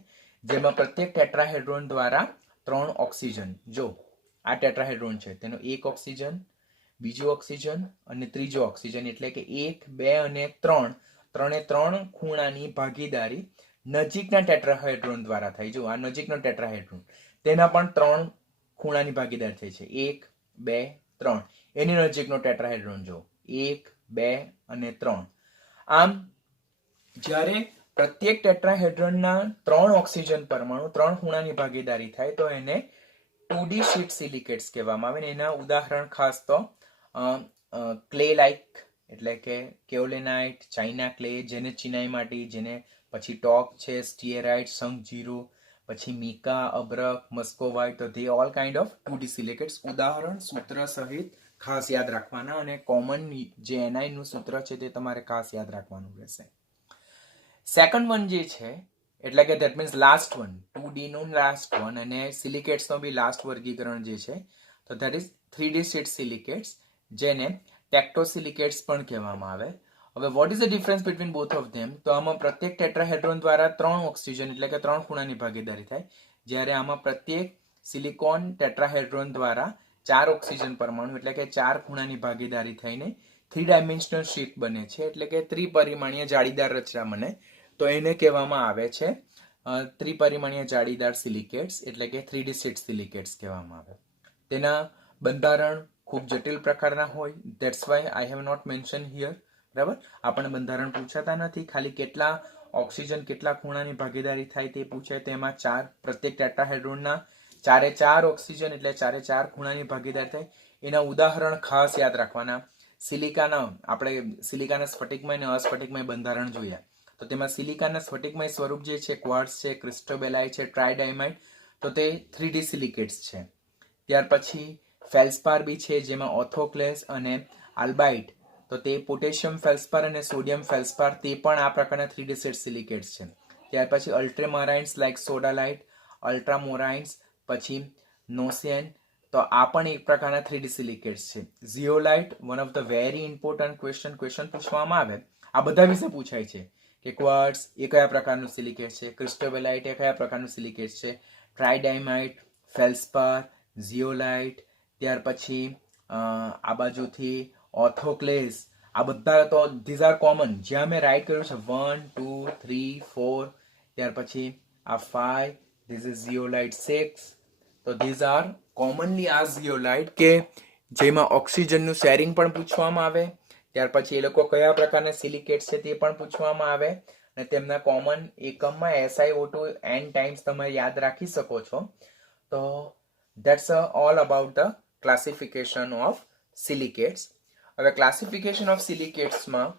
જેમાં પ્રત્યેક ટેટ્રાહેડ્રોન દ્વારા 3 ઓક્સિજન, જો આ ટેટ્રાહેડ્રોન છે તેનો 1 ઓક્સિજન, બીજો ઓક્સિજન અને ત્રીજો ઓક્સિજન એટલે કે 1, 2 અને 3, 3 ખૂણાની ભાગીદારી નજીકના ટેટ્રાહેડ્રોન દ્વારા થાય. જો આ નજીકનો ટેટ્રાહેડ્રોન, તેના પણ 3 ખૂણાની ભાગીદાર થઈ છે, 1, 2, 3. એની નજીકનો ટેટ્રાહેડ્રોન જો 1, 2 અને 3. આમ જ્યારે પ્રત્યેક ટેટ્રાહેડ્રોનના 3 ઓક્સિજન પરમાણુ 3 ખૂણાની ભાગીદારી થાય તો એને 2D શીટ સિલિકેટ્સ કહેવામાં આવે ને એના ઉદાહરણ ખાસ તો ક્લે લાઇક એટલે કે કેઓલેનાઇટ, ચાઇના ક્લે, જેને ચિનાઈ માટી, જેને પછી ટોક છે, સ્ટીયરાઇટ, શંખજીરું, પછી મીકા, અબ્રક, મસ્કોવાઇટ, તો તે ઓલ કાઇન્ડ ઓફ 2D સિલિકેટ્સ. ઉદાહરણ સૂત્ર સહિત ખાસ યાદ રાખવાના અને કોમન જે NI નું સૂત્ર છે તે તમારે ખાસ યાદ રાખવાનું રહેશે. સેકન્ડ વન જે છે એટલે કે that means last one, 2D નું લાસ્ટ વન અને સિલિકેટ્સનો બી લાસ્ટ વર્ગીકરણ જે છે તો ધેટ ઇઝ 3D શીટ સિલિકેટ્સ, જેને ટેક્ટોસિલિકેટ્સ પણ કહેવામાં આવે. હવે vote is the difference between both of them? તો આમાં પ્રત્યેક ટેટ્રાહેડ્રોન દ્વારા 3 ઓક્સિજન એટલે કે 3 ખૂણાની ભાગીદારી થાય, જ્યારે આમાં પ્રત્યેક સિલિકોન ટેટ્રાહેડ્રોન દ્વારા 4 ઓક્સિજન પરમાણુ એટલે કે 4 ખૂણાની ભાગીદારી થઈને 3 ડાયમેન્શનલ શીટ બને છે, એટલે કે ત્રિપરિમાણીય જાળીદાર રચના બને. તો એને કહેવામાં આવે છે ત્રિપરિમાણીય જાળીદાર સિલિકેટ્સ એટલે કે 3D શીટ સિલિકેટ્સ કહેવામાં આવે. તેના બંધારણ ખૂબ જટિલ પ્રકારના હોય, that's why I have not mention here. બરાબર, આપણને બંધારણ પૂછાતા નથી, ખાલી કેટલા ઓક્સિજન કેટલા ખૂણાની ભાગીદારી થાય તે પૂછાય. તેમાં 4 પ્રત્યેક ટેટ્રાહેડ્રોનના 4 ઓક્સિજન એટલે 4 ખૂણાની ભાગીદારી થાય. એના ઉદાહરણ ખાસ યાદ રાખવાના. સિલિકાના આપણે સિલિકાના સ્ફટિકમય અને અસ્ફટિકમય બંધારણ જોયા, તો તેમાં સિલિકાના સ્ફટિકમય સ્વરૂપ જે છે ક્વાર્ટઝ છે, ક્રિસ્ટોબેલાઇટ છે, ટ્રાઇડાયમાઇટ, તો તે 3D સિલિકેટ્સ છે. ત્યાર પછી ફેલ્સપાર બી છે, જેમાં ઓથોક્લેસ અને આલ્બાઇટ, તો તે પોટેશિયમ ફેલ્સપાર અને સોડિયમ ફેલ્સપાર, તે પણ આ પ્રકારના 3D શીટ સિલિકેટ્સ છે. ત્યાર પછી અલ્ટ્રામારાઇન્સ લાઇક સોડાલાઇટ, અલ્ટ્રામોરાઇન્સ, પછી નોસિયન, તો આ પણ એક પ્રકારના 3D સિલિકેટ્સ છે. Zeolite, one of the very important question પૂછવામાં આવે, આ બધા વિશે પૂછાય છે કે ક્વાર્ટઝ એ કયા પ્રકારનું સિલિકેટ છે, ક્રિસ્ટોબેલાઇટ એ કયા પ્રકારનું સિલિકેટ છે, ટ્રાઇડાયમાઇટ, ફેલ્સપાર, ઝિયોલાઇટ, ત્યાર પછી આ બાજુથી ઓથોક્લેસ, આ બધા તો ધીઝ આર કોમન. જ્યાં મેં રાઇટ કર્યું છે 1 2 3 4, ત્યાર પછી આ 5, ધીઝ ઇઝ ઝિયોલાઇટ 6. તો ધીઝ આર કોમનલી આ ઝિયોલાઇટ કે જેમાં ઓક્સિજનનું શેરિંગ પણ પૂછવામાં આવે. ત્યાર પછી એ લોકો કયા પ્રકારના સિલિકેટ છે તે પણ પૂછવામાં આવે અને તેમના કોમન એકમમાં SiO2 n ટાઈમ્સ તમે યાદ રાખી શકો છો. તો that's all about the classification of silicates. હવે ક્લાસિફિકેશન ઓફ સિલિકેટ્સમાં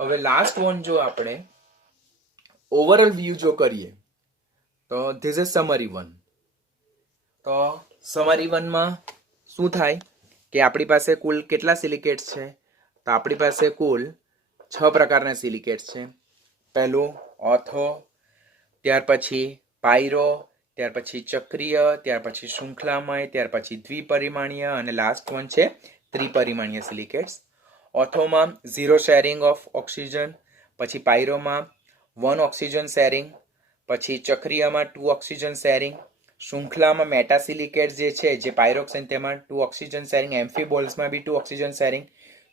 હવે લાસ્ટ વન જો આપણે ઓવરઓલ વ્યૂ જો કરીએ તો ધીસ ઇઝ સમરી વન. તો સમરી વનમાં શું થાય કે આપણી પાસે કુલ કેટલા સિલિકેટ્સ છે? તો આપણી પાસે કુલ 6 પ્રકારના સિલિકેટ્સ છે. પહેલું ઓથો, ત્યાર પછી પાયરો, ત્યાર પછી ચક્રીય, ત્યાર પછી શૃંખલામય, ત્યાર પછી દ્વિપરિમાણીય અને લાસ્ટ વન છે ત્રિપરિમાણીય સિલિકેટ્સ. ઓથોમાં 0 શેરિંગ ઓફ ઓક્સિજન, પછી પાયરોમાં 1 ઓક્સિજન શેરિંગ, પછી ચક્રીયમાં 2 ઓક્સિજન શેરિંગ, શૃંખલામાં મેટાસિલિકેટ્સ જે છે જે પાયરોક્સાઇન તેમાં 2 ઓક્સિજન શેરિંગ, એમ્ફીબોલ્સમાં બી 2 ઓક્સિજન શેરિંગ,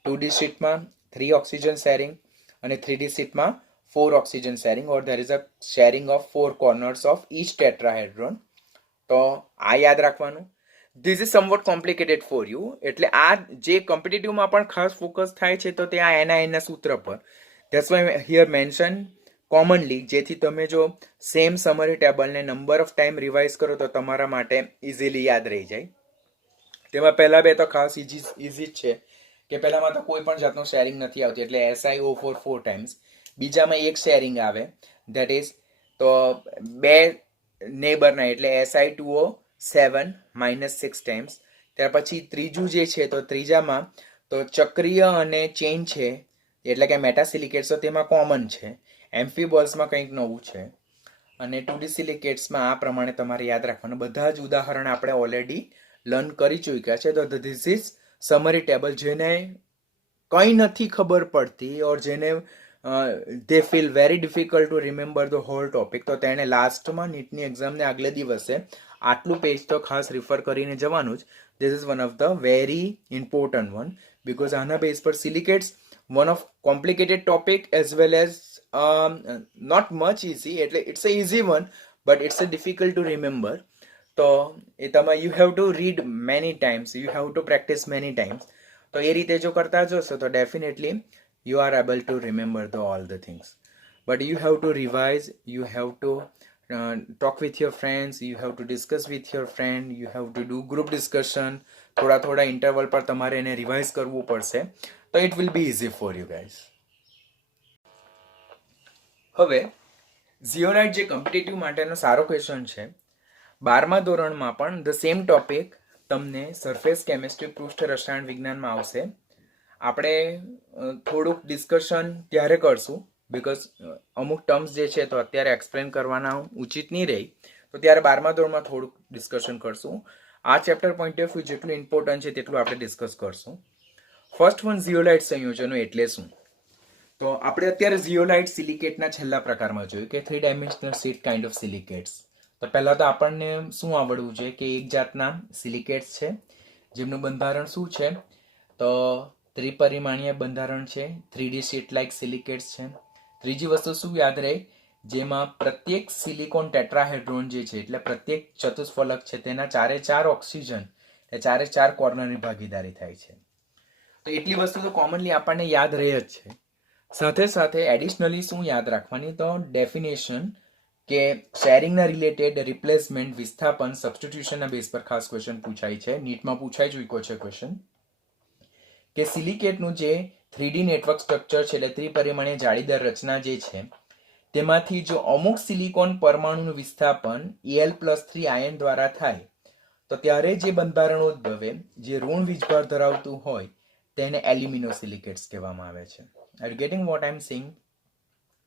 2D શીટમાં 3 ઓક્સિજન શેરિંગ અને 3D શીટમાં 4 oxygen sharing, or there is a sharing of 4 corners of each tetrahedron. તો આ યાદ રાખવાનું. This is somewhat complicated for you, એટલે આ જે કોમ્પિટિટિવમાં પણ ખાસ ફોકસ થાય છે તો તે આ NI ના સૂત્ર પર. That's why here mention commonly, જેથી તમે જો સેમ સમરી ટેબલને નંબર ઓફ ટાઈમ રિવાઇઝ કરો તો તમારા માટે ઇઝીલી યાદ રહી જાય. તેમાં પહેલા બે તો ખાસ ઇઝી જ છે કે પહેલામાં તો કોઈ પણ જાતનું શેરિંગ નથી આવતી એટલે SiO4 4 ટાઈમ્સ. બીજામાં એક શેરિંગ આવે, ધેટ ઇઝ તો બે નેબરના એટલે Si2O 7 -6 ટાઈમ્સ. ત્યાર પછી ત્રીજું જે છે તો ત્રીજામાં તો ચક્રીય અને ચેઇન છે એટલે કે મેટાસિલિકેટ્સ, તો તેમાં કોમન છે. એમ્ફીબોલ્સમાં કંઈક નવું છે અને 2D સિલિકેટ્સમાં આ પ્રમાણે તમારે યાદ રાખવાનું. બધા જ ઉદાહરણ આપણે ઓલરેડી લર્ન કરી ચૂક્યા છે. તો ધીસ ઇઝ સમરી ટેબલ. જેને કંઈ નથી ખબર પડતી ઓર જેને they feel very difficult to remember the whole topic, તો તેણે લાસ્ટમાં નીટની એક્ઝામને આગલે દિવસે આટલું પેજ તો ખાસ રિફર કરીને જવાનું જ. This is one of the very important one, because આના બેઝ પર silicates one of complicated topic as well as not much easy, એટલે it's a easy one but it's a difficult to remember. તો એ તમે you have to read many times, you have to practice many times. તો એ રીતે જો કરતા જશો તો definitely you are able to remember all the things, but you have to revise, you have to talk with your friends, you have to discuss with your friend, you have to do group discussion. થોડા interval પર તમારે એને revise કરવું પડશે, તો it will be easy for you guys. હવે ઝિયોલાઇટ જે competitive માટેનો સારો ક્વેશ્ચન છે, 12મા ધોરણમાં પણ ધ સેમ ટોપિક તમને સરફેસ કેમિસ્ટ્રી પૃષ્ઠ રસાયણ વિજ્ઞાનમાં આવશે. આપણે થોડુંક ડિસ્કશન ત્યારે કરશું, બિકોઝ અમુક ટર્મ્સ જે છે તો અત્યારે એક્સપ્લેન કરવાના ઉચિત નહીં રહી, તો ત્યારે 12મા ધોરણમાં થોડુંક ડિસ્કશન કરશું. આ ચેપ્ટર પોઈન્ટ ઓફ વ્યૂ જેટલું ઇમ્પોર્ટન્ટ છે તેટલું આપણે ડિસ્કસ કરશું. ફર્સ્ટ વન, ઝિયોલાઇટ સંયોજનો એટલે શું? તો આપણે અત્યારે ઝિયોલાઇટ સિલિકેટના છેલ્લા પ્રકારમાં જોયું કે 3 ડાયમેન્શનલ શીટ કાઇન્ડ ઓફ સિલિકેટ્સ. તો પહેલાં તો આપણને શું આવડવું જોઈએ કે એક જાતના સિલિકેટ્સ છે જેમનું બંધારણ શું છે, તો ત્રિપરિમાણીય બંધારણ છે, 3D શીટ લાઇક સિલિકેટ્સ છે. ત્રીજી વસ્તુ શું યાદ રહે, જેમાં પ્રત્યેક સિલિકોન ટેટ્રાહેડ્રોન જે છે એટલે પ્રત્યેક ચતુષ્ફલક છે તેના 4 ઓક્સિજન એટલે 4 કોર્નરની ભાગીદારી થાય છે. તો એટલી વસ્તુ તો કોમનલી આપણને યાદ રહે જ છે. સાથે સાથે એડિશનલી શું યાદ રાખવાની, તો ડેફિનેશન કે શેરિંગના રિલેટેડ, રિપ્લેસમેન્ટ, વિસ્થાપન, સબસ્ટિટ્યુશનના બેઝ પર ખાસ ક્વેશ્ચન પૂછાય છે. નીટમાં પૂછાઈ ચૂક્યો છે ક્વેશ્ચન કે સિલિકેટનું જે 3D નેટવર્ક સ્ટ્રક્ચર છે એટલે ત્રિપરિમાણીય જાળીદાર રચના જે છે તેમાંથી જો અમુક સિલિકોન પરમાણુનું વિસ્થાપન Al+3 આયન દ્વારા થાય તો ત્યારે જે બંધારણ ઉદ્ભવે, જે ઋણ વીજભાર ધરાવતું હોય તેને એલ્યુમિનોસિલિકેટ્સ કહેવામાં આવે છે. Are you getting what I am saying?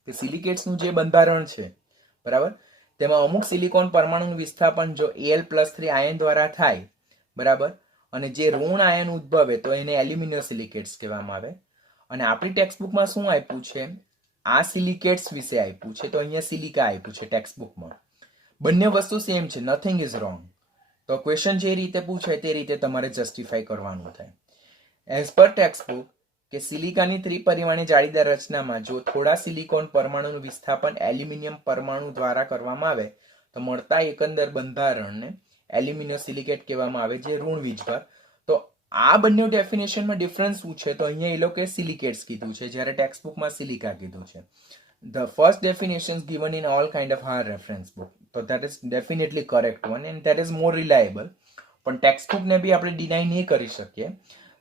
કે સિલિકેટ્સનું જે બંધારણ છે, બરાબર, તેમાં અમુક સિલિકોન પરમાણુનું વિસ્થાપન જો Al+3 આયન દ્વારા થાય, બરાબર, અને જે ઋણ આયન ઉદ્ભવે તો એને એલ્યુમિનોસિલિકેટ્સ કહેવામાં આવે. અને આપણી ટેક્સ્ટબુકમાં શું આપ્યું છે, આ સિલિકેટ્સ વિશે આપ્યું છે, તો અહીંયા સિલિકા આપ્યું છે ટેક્સ્ટબુકમાં. બંને વસ્તુ સેમ છે, નથિંગ ઇઝ રોંગ. તો ક્વેશ્ચન જે રીતે પૂછાય તે રીતે તમારે જસ્ટિફાઈ કરવાનું થાય. એઝ પર ટેક્સ્ટબુક કે સિલિકાની ત્રિપરિમાણીય જાળીદાર રચનામાં જો થોડા સિલિકોન પરમાણુનું વિસ્થાપન એલ્યુમિનિયમ પરમાણુ દ્વારા કરવામાં આવે તો મળતા એકંદર બંધારણને એલ્યુમિનોસિલિકેટ કહેવામાં આવે, જે ઋણ વીજભાર. તો આ બંને ડેફિનેશનમાં ડિફરન્સ શું છે, તો અહીંયા એ લોકોએ સિલિકેટ્સ કીધું છે, જ્યારે ટેક્સ્ટબુકમાં સિલિકા કીધું છે. The first definition given in all kind of higher reference book, તો that is definitely correct one and that is more reliable. પણ ટેક્સ્ટબુકને બી આપણે ડિનાય નહીં કરી શકીએ.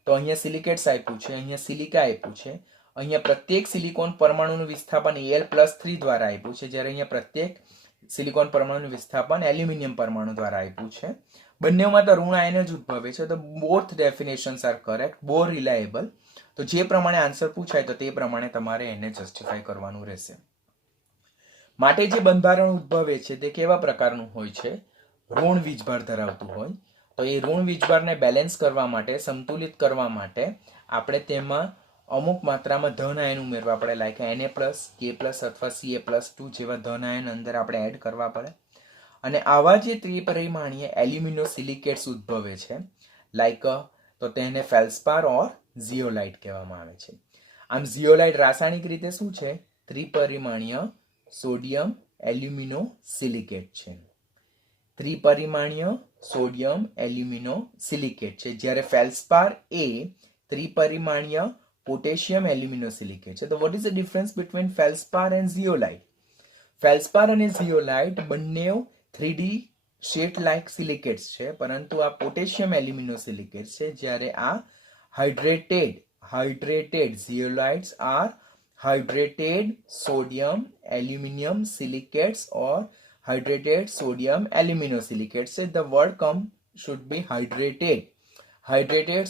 તો અહીંયા સિલિકેટ્સ આપ્યું છે, અહીંયા સિલિકા આપ્યું છે. અહીંયા પ્રત્યેક સિલિકોન પરમાણુનું વિસ્થાપન Al+3 દ્વારા આપ્યું છે, જ્યારે અહીંયા પ્રત્યેક સિલિકોન પરમાણુનું વિસ્થાપન એલ્યુમિનિયમ પરમાણુ દ્વારા આપ્યું છે. બંનેમાં તો ઋણ આયન જ ઉદ્ભવે છે. તો both definitions are correct, bore reliable. તો જે પ્રમાણે આન્સર પૂછાય તો તે પ્રમાણે તમારે એને જસ્ટિફાઈ કરવાનું રહેશે. માટે જે બંધારણ ઉદ્ભવે છે તે કેવા પ્રકારનું હોય છે, ઋણ વીજભાર ધરાવતું હોય. તો એ ઋણ વીજભારને બેલેન્સ કરવા માટે, સંતુલિત કરવા માટે આપણે તેમાં અમુક માત્રામાં ધન આયન ઉમેરવા પડે, લાઈક Na+, K+ અથવા Ca+2 જેવા ધન આયન અંદર આપણે એડ કરવા પડે. અને આવા જે ત્રિપરિમાણીય એલ્યુમિનોસિલિકેટ્સ ઉદ્ભવે છે, લાઈક, તો તેને ફેલ્સપાર ઓર ઝિયોલાઇટ કહેવામાં આવે છે. આમ ઝિયોલાઇટ રાસાયણિક રીતે શું છે, ત્રિપરિમાણીય સોડિયમ એલ્યુમિનોસિલિકેટ છે. ત્રિપરિમાણીય સોડિયમ એલ્યુમિનોસિલિકેટ છે, જ્યારે ફેલ્સપાર એ ત્રિપરિમાણીય પોટેશિયમ એલ્યુમિનોસિલિકેટ છે. તો what is the difference between felspar and zeolite? Felspar અને ઝિયોલાઇટ બંને 3D શીટ લાઇક સિલિકેટ્સ છે, પરંતુ આ પોટેશિયમ એલ્યુમિનોસિલિકેટ છે, જ્યારે આ hydrated zeolites are hydrated sodium aluminium silicates or hydrated sodium aluminosilicate. So the word should be hydrated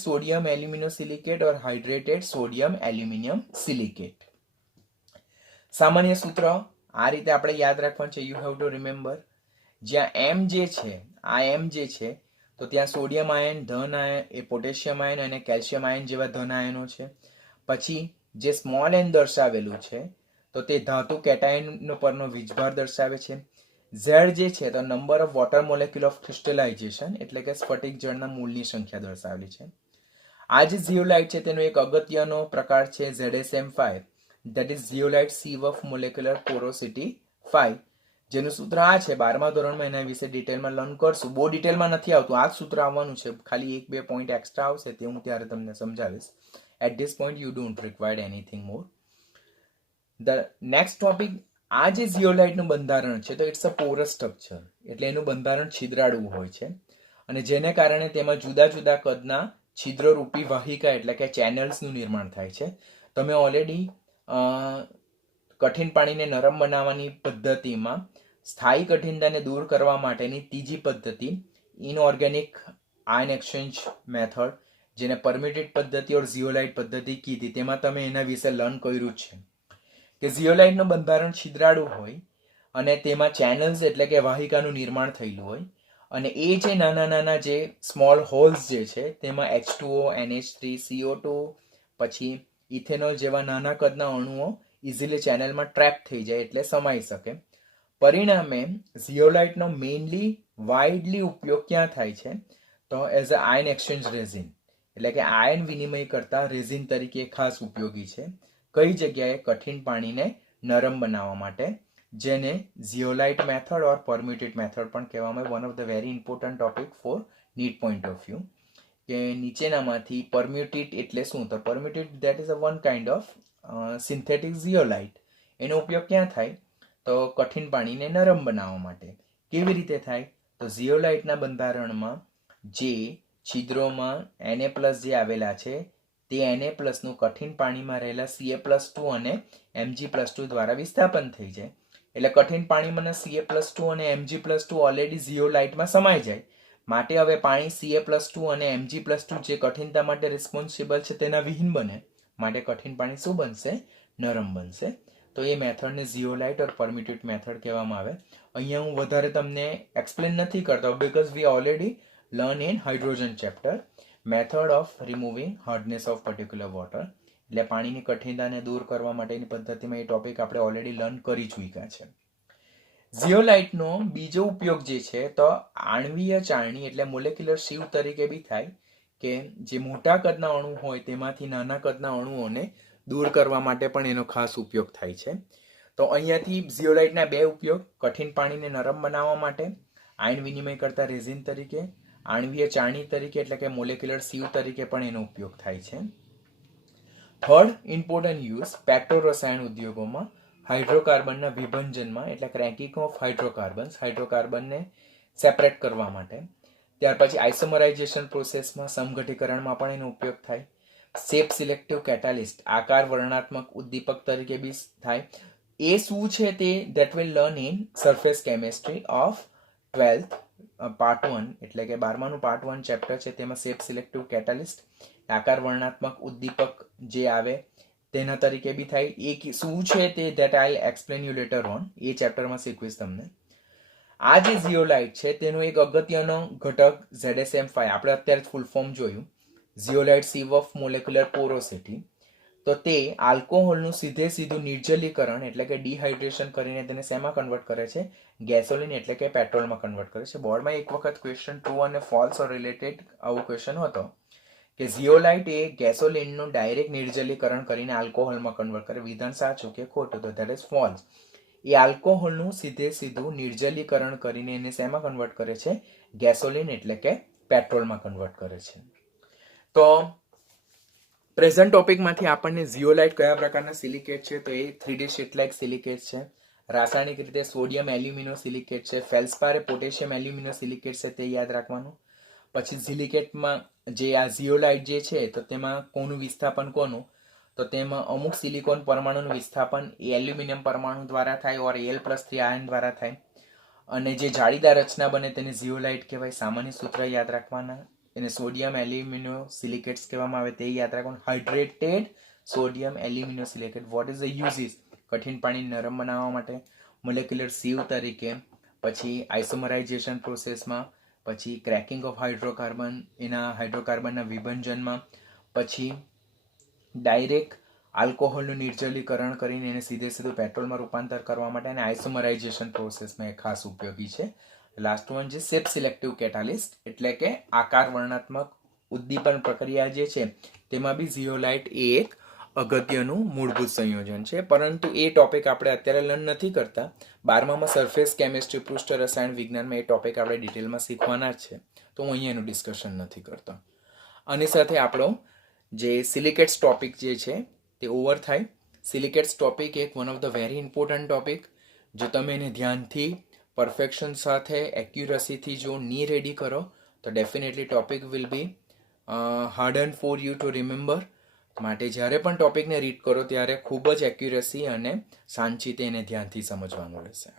sodium aluminosilicate or hydrated sodium aluminium silicate. સામાન્ય સૂત્ર આ રીતે આપણે યાદ રાખવાનું છે. યુ હેવ ટુ રિમેમ્બર, જ્યાં M જે છે, આ M જે છે, તો ત્યાં સોડિયમ આયન, ધન આયન એ પોટેશિયમ આયન અને કેલ્શિયમ આયન જેવા ધન આયનો છે. પછી જે સ્મોલ n દર્શાવેલું છે તો તે ધાતુ કેટાયન પરનો વીજભાર દર્શાવે છે. Z જે છે તો number of water molecule of crystallization એટલે કે સ્ફટિક જળના મૂળની સંખ્યા દર્શાવેલી છે. આ જે ઝિયોલાઇટ છે તેનો એક અગત્યનો પ્રકાર છે ZSM5, that is zeolite sieve of molecular porosity 5, જેનું સૂત્ર આ છે. 12મા ધોરણમાં એના વિશે ડિટેલમાં લર્ન કરશું. બહુ ડિટેલમાં નથી આવતું, આ જ સૂત્ર આવવાનું છે, ખાલી 1-2 પોઈન્ટ એક્સ્ટ્રા આવશે, તે હું ત્યારે તમને સમજાવીશ. At this point you don't required anything more. The next topic આ જે ઝિયોલાઇટનું બંધારણ છે તો ઇટ્સ અ પોરસ સ્ટ્રક્ચર, એટલે એનું બંધારણ છિદ્રાળું હોય છે અને જેને કારણે તેમાં જુદા જુદા કદના છિદ્રરૂપી વાહિકા એટલે કે ચેનલ્સનું નિર્માણ થાય છે. તમે ઓલરેડી કઠિન પાણીને નરમ બનાવવાની પદ્ધતિમાં સ્થાયી કઠિનતાને દૂર કરવા માટેની ત્રીજી પદ્ધતિ ઇનઓર્ગેનિક આયન એક્સચેન્જ મેથડ, જેને પરમિટેડ પદ્ધતિ ઓર ઝિયોલાઇટ પદ્ધતિ કીધી, તેમાં તમે એના વિશે લર્ન કર્યું છે કે ઝિયોલાઇટનું બંધારણ છિદ્રાળું હોય અને તેમાં ચેનલ્સ એટલે કે વાહિકાનું નિર્માણ થયેલું હોય અને એ જે નાના નાના જે સ્મોલ હોલ્સ જે છે તેમાં H2O, NH3, CO2 પછી ઇથેનોલ જેવા નાના કદના અણુઓ ઇઝીલી ચેનલમાં ટ્રેપ થઈ જાય એટલે સમાઈ શકે. પરિણામે ઝિયોલાઇટનો મેઇનલી વાઇડલી ઉપયોગ ક્યાં થાય છે તો as a ion exchange resin, એટલે કે આયન વિનિમય કરતા રેઝિન તરીકે ખાસ ઉપયોગી છે. કઈ જગ્યાએ? કઠિન પાણીને નરમ બનાવવા માટે, જેને ઝિયોલાઇટ મેથડ ઓર પરમ્યુટેડ મેથડ પણ કહેવામાં આવે. One of the very important topic for NEET point of view કે નીચેનામાંથી પરમ્યુટેડ એટલે શું? તો permutit that is a one kind of synthetic zeolite. એનો ઉપયોગ ક્યાં થાય? તો કઠિન પાણીને નરમ બનાવવા માટે. કેવી રીતે થાય? તો ઝિયોલાઇટના બંધારણમાં જે છિદ્રોમાં Na+ જે આવેલા છે તે Na+ નું કઠિન પાણીમાં રહેલા Ca+2 અને Mg+2 દ્વારા વિસ્થાપન થઈ જાય. એટલે કઠિન પાણીમાં Ca+2 અને Mg+2 ઓલરેડી ઝિયોલાઇટમાં સમાઈ જાય. માટે હવે પાણી Ca+2 અને Mg+2 જે કઠિનતા માટે રિસ્પોન્સિબલ છે તેના વિહીન બને. માટે કઠિન પાણી શું બનશે? નરમ બનશે. તો એ મેથડને ઝિયોલાઇટ ઓર પરમ્યુટેડ મેથડ કહેવામાં આવે. અહીંયા હું વધારે તમને એક્સપ્લેન નથી કરતો because we already learn in hydrogen chapter method of removing hardness of particular water. એટલે પાણીની કઠિનતાને દૂર કરવા માટેની પદ્ધતિમાં એ ટોપિક આપણે ઓલરેડી લર્ન કરી ચૂક્યા છે. ઝિયોલાઇટનો બીજો ઉપયોગ જે છે તો આણ્વીય ચાળણી એટલે મોલેક્યુલર સીવ તરીકે બી થાય કે જે મોટા કદના અણુ હોય તેમાંથી નાના કદના અણુઓને દૂર કરવા માટે પણ એનો ખાસ ઉપયોગ થાય છે. તો અહીંયાથી ઝિયોલાઇટના બે ઉપયોગ: કઠિન પાણીને નરમ બનાવવા માટે આયન વિનિમય કરતા રેઝિન તરીકે, આણ્વીય ચાળણી તરીકે એટલે કે મોલેક્યુલર સીવ તરીકે પણ એનો ઉપયોગ થાય છે. થર્ડ ઇમ્પોર્ટન્ટ યુઝ પેટ્રો રસાયણ ઉદ્યોગોમાં હાઇડ્રોકાર્બનના વિભંજનમાં એટલે ક્રેકિંગ ઓફ હાઇડ્રોકાર્બનને સેપરેટ કરવા માટે. ત્યાર પછી આઇસોમરાઇઝેશન પ્રોસેસમાં સમઘટીકરણમાં પણ એનો ઉપયોગ થાય. શેપ સિલેક્ટિવ કેટાલિસ્ટ આકાર વર્ણનાત્મક ઉદ્દીપક તરીકે બી થાય. એ શું છે તે that will learn in surface chemistry of 12th part 1 એટલે કે 12માનું પાર્ટ 1 ચેપ્ટર છે તેમાં શેપ સિલેક્ટિવ કેટાલિસ્ટ આકાર વર્ણનાત્મક ઉદ્દીપક જે આવે તેના તરીકે બી થાય. એ શું છે તે that I explain you later on, એ ચેપ્ટરમાં શીખવીશ તમને. આ જે ઝિયોલાઇટ છે તેનો એક અગત્યનો ઘટક ZSM5 આપણે અત્યારે ફૂલ ફોર્મ જોયું, ઝિયોલાઇટ સિવ ઓફ મોલેક્યુલર પોરોસિટી. તો તે આલ્કોહોલનું સીધું નિર્જલીકરણ એટલે કે ડિહાઇડ્રેશન કરીને તેને શેમાં કન્વર્ટ કરે છે? ગેસોલિન એટલે કે પેટ્રોલમાં કન્વર્ટ કરે છે. બોર્ડમાં એક વખત ક્વેશ્ચન ટ્રુ અને ફોલ્સ રિલેટેડ આવો ક્વેશ્ચન હતો કે ઝિયોલાઇટ એ ગેસોલિનનું ડાયરેક્ટ નિર્જલીકરણ કરીને આલ્કોહોલમાં કન્વર્ટ કરે. વિધાન સાચું કે ખોટું? તો ધેટ ઇઝ ફોલ્સ. એ આલ્કોહોલનું સીધું નિર્જલીકરણ કરીને એને શેમાં કન્વર્ટ કરે છે? ગેસોલિન એટલે કે પેટ્રોલમાં કન્વર્ટ કરે છે. તો પ્રેઝન્ટ ટોપિકમાંથી આપણને ઝિયોલાઇટ કયા પ્રકારના સિલિકેટ છે તો એ 3D શીટ લાઇક સિલિકેટ છે. રાસાયણિક રીતે સોડિયમ એલ્યુમિનો સિલિકેટ છે. ફેલ્સપાર એ પોટેશિયમ એલ્યુમિનો સિલિકેટ છે, તે યાદ રાખવાનું. પછી સિલિકેટમાં જે આ ઝિયોલાઇટ જે છે તો તેમાં કોનું વિસ્થાપન કોનું? તો તેમાં અમુક સિલિકોન પરમાણુનું વિસ્થાપન એલ્યુમિનિયમ પરમાણુ દ્વારા થાય ઓર Al+3 આયન દ્વારા થાય. અને જે જાળીદાર રચના બને તેને ઝિયોલાઇટ કહેવાય. સામાન્ય સૂત્ર યાદ રાખવાના. એને સોડિયમ એલ્યુમિનો સિલિકેટ્સ કહેવામાં આવે, તે યાદ રાખવાનું. Hydrated sodium aluminosilicate. What is the uses? કઠિન પાણી નરમ બનાવવા માટે, મોલેક્યુલર સીવ તરીકે, પછી આઇસોમરાઇઝેશન પ્રોસેસમાં, પછી ક્રેકિંગ ઓફ હાઇડ્રોકાર્બન એના હાઇડ્રોકાર્બનના વિભંજનમાં, પછી ડાયરેક્ટ આલ્કોહોલનું નિર્જલીકરણ કરીને એને સીધું પેટ્રોલમાં રૂપાંતર કરવા માટે અને આઇસોમરાઇઝેશન પ્રોસેસમાં એ ખાસ ઉપયોગી છે. લાસ્ટ વન છે શેપ સિલેક્ટિવ કેટાલિસ્ટ એટલે કે આકાર વર્ણનાત્મક ઉદ્દીપન પ્રક્રિયા જે છે તેમાં બી ઝિયોલાઇટ એ એક અગત્યનું મૂળભૂત સંયોજન છે. પરંતુ એ ટોપિક આપણે અત્યારે લર્ન નથી કરતા. 12મામાં સરફેસ કેમિસ્ટ્રી પૃષ્ઠ રસાયણ વિજ્ઞાનમાં એ ટોપિક આપણે ડિટેલમાં શીખવાના જ છે, તો હું અહીંયા એનું ડિસ્કશન નથી કરતો. આની સાથે આપણો જે સિલિકેટ્સ ટોપિક જે છે તે ઓવર થાય. સિલિકેટ્સ ટોપિક એક one of the very important topic જો તમે એને ધ્યાનથી પરફેક્શન સાથે એક્યુરસીથી જો ની રેડી કરો તો definitely topic will be hard and for you two remember. માટે જ્યારે પણ ટોપિકને રીડ કરો ત્યારે ખૂબ જ એક્યુરસી અને શાંતિથી એને ધ્યાનથી સમજવાનું રહેશે.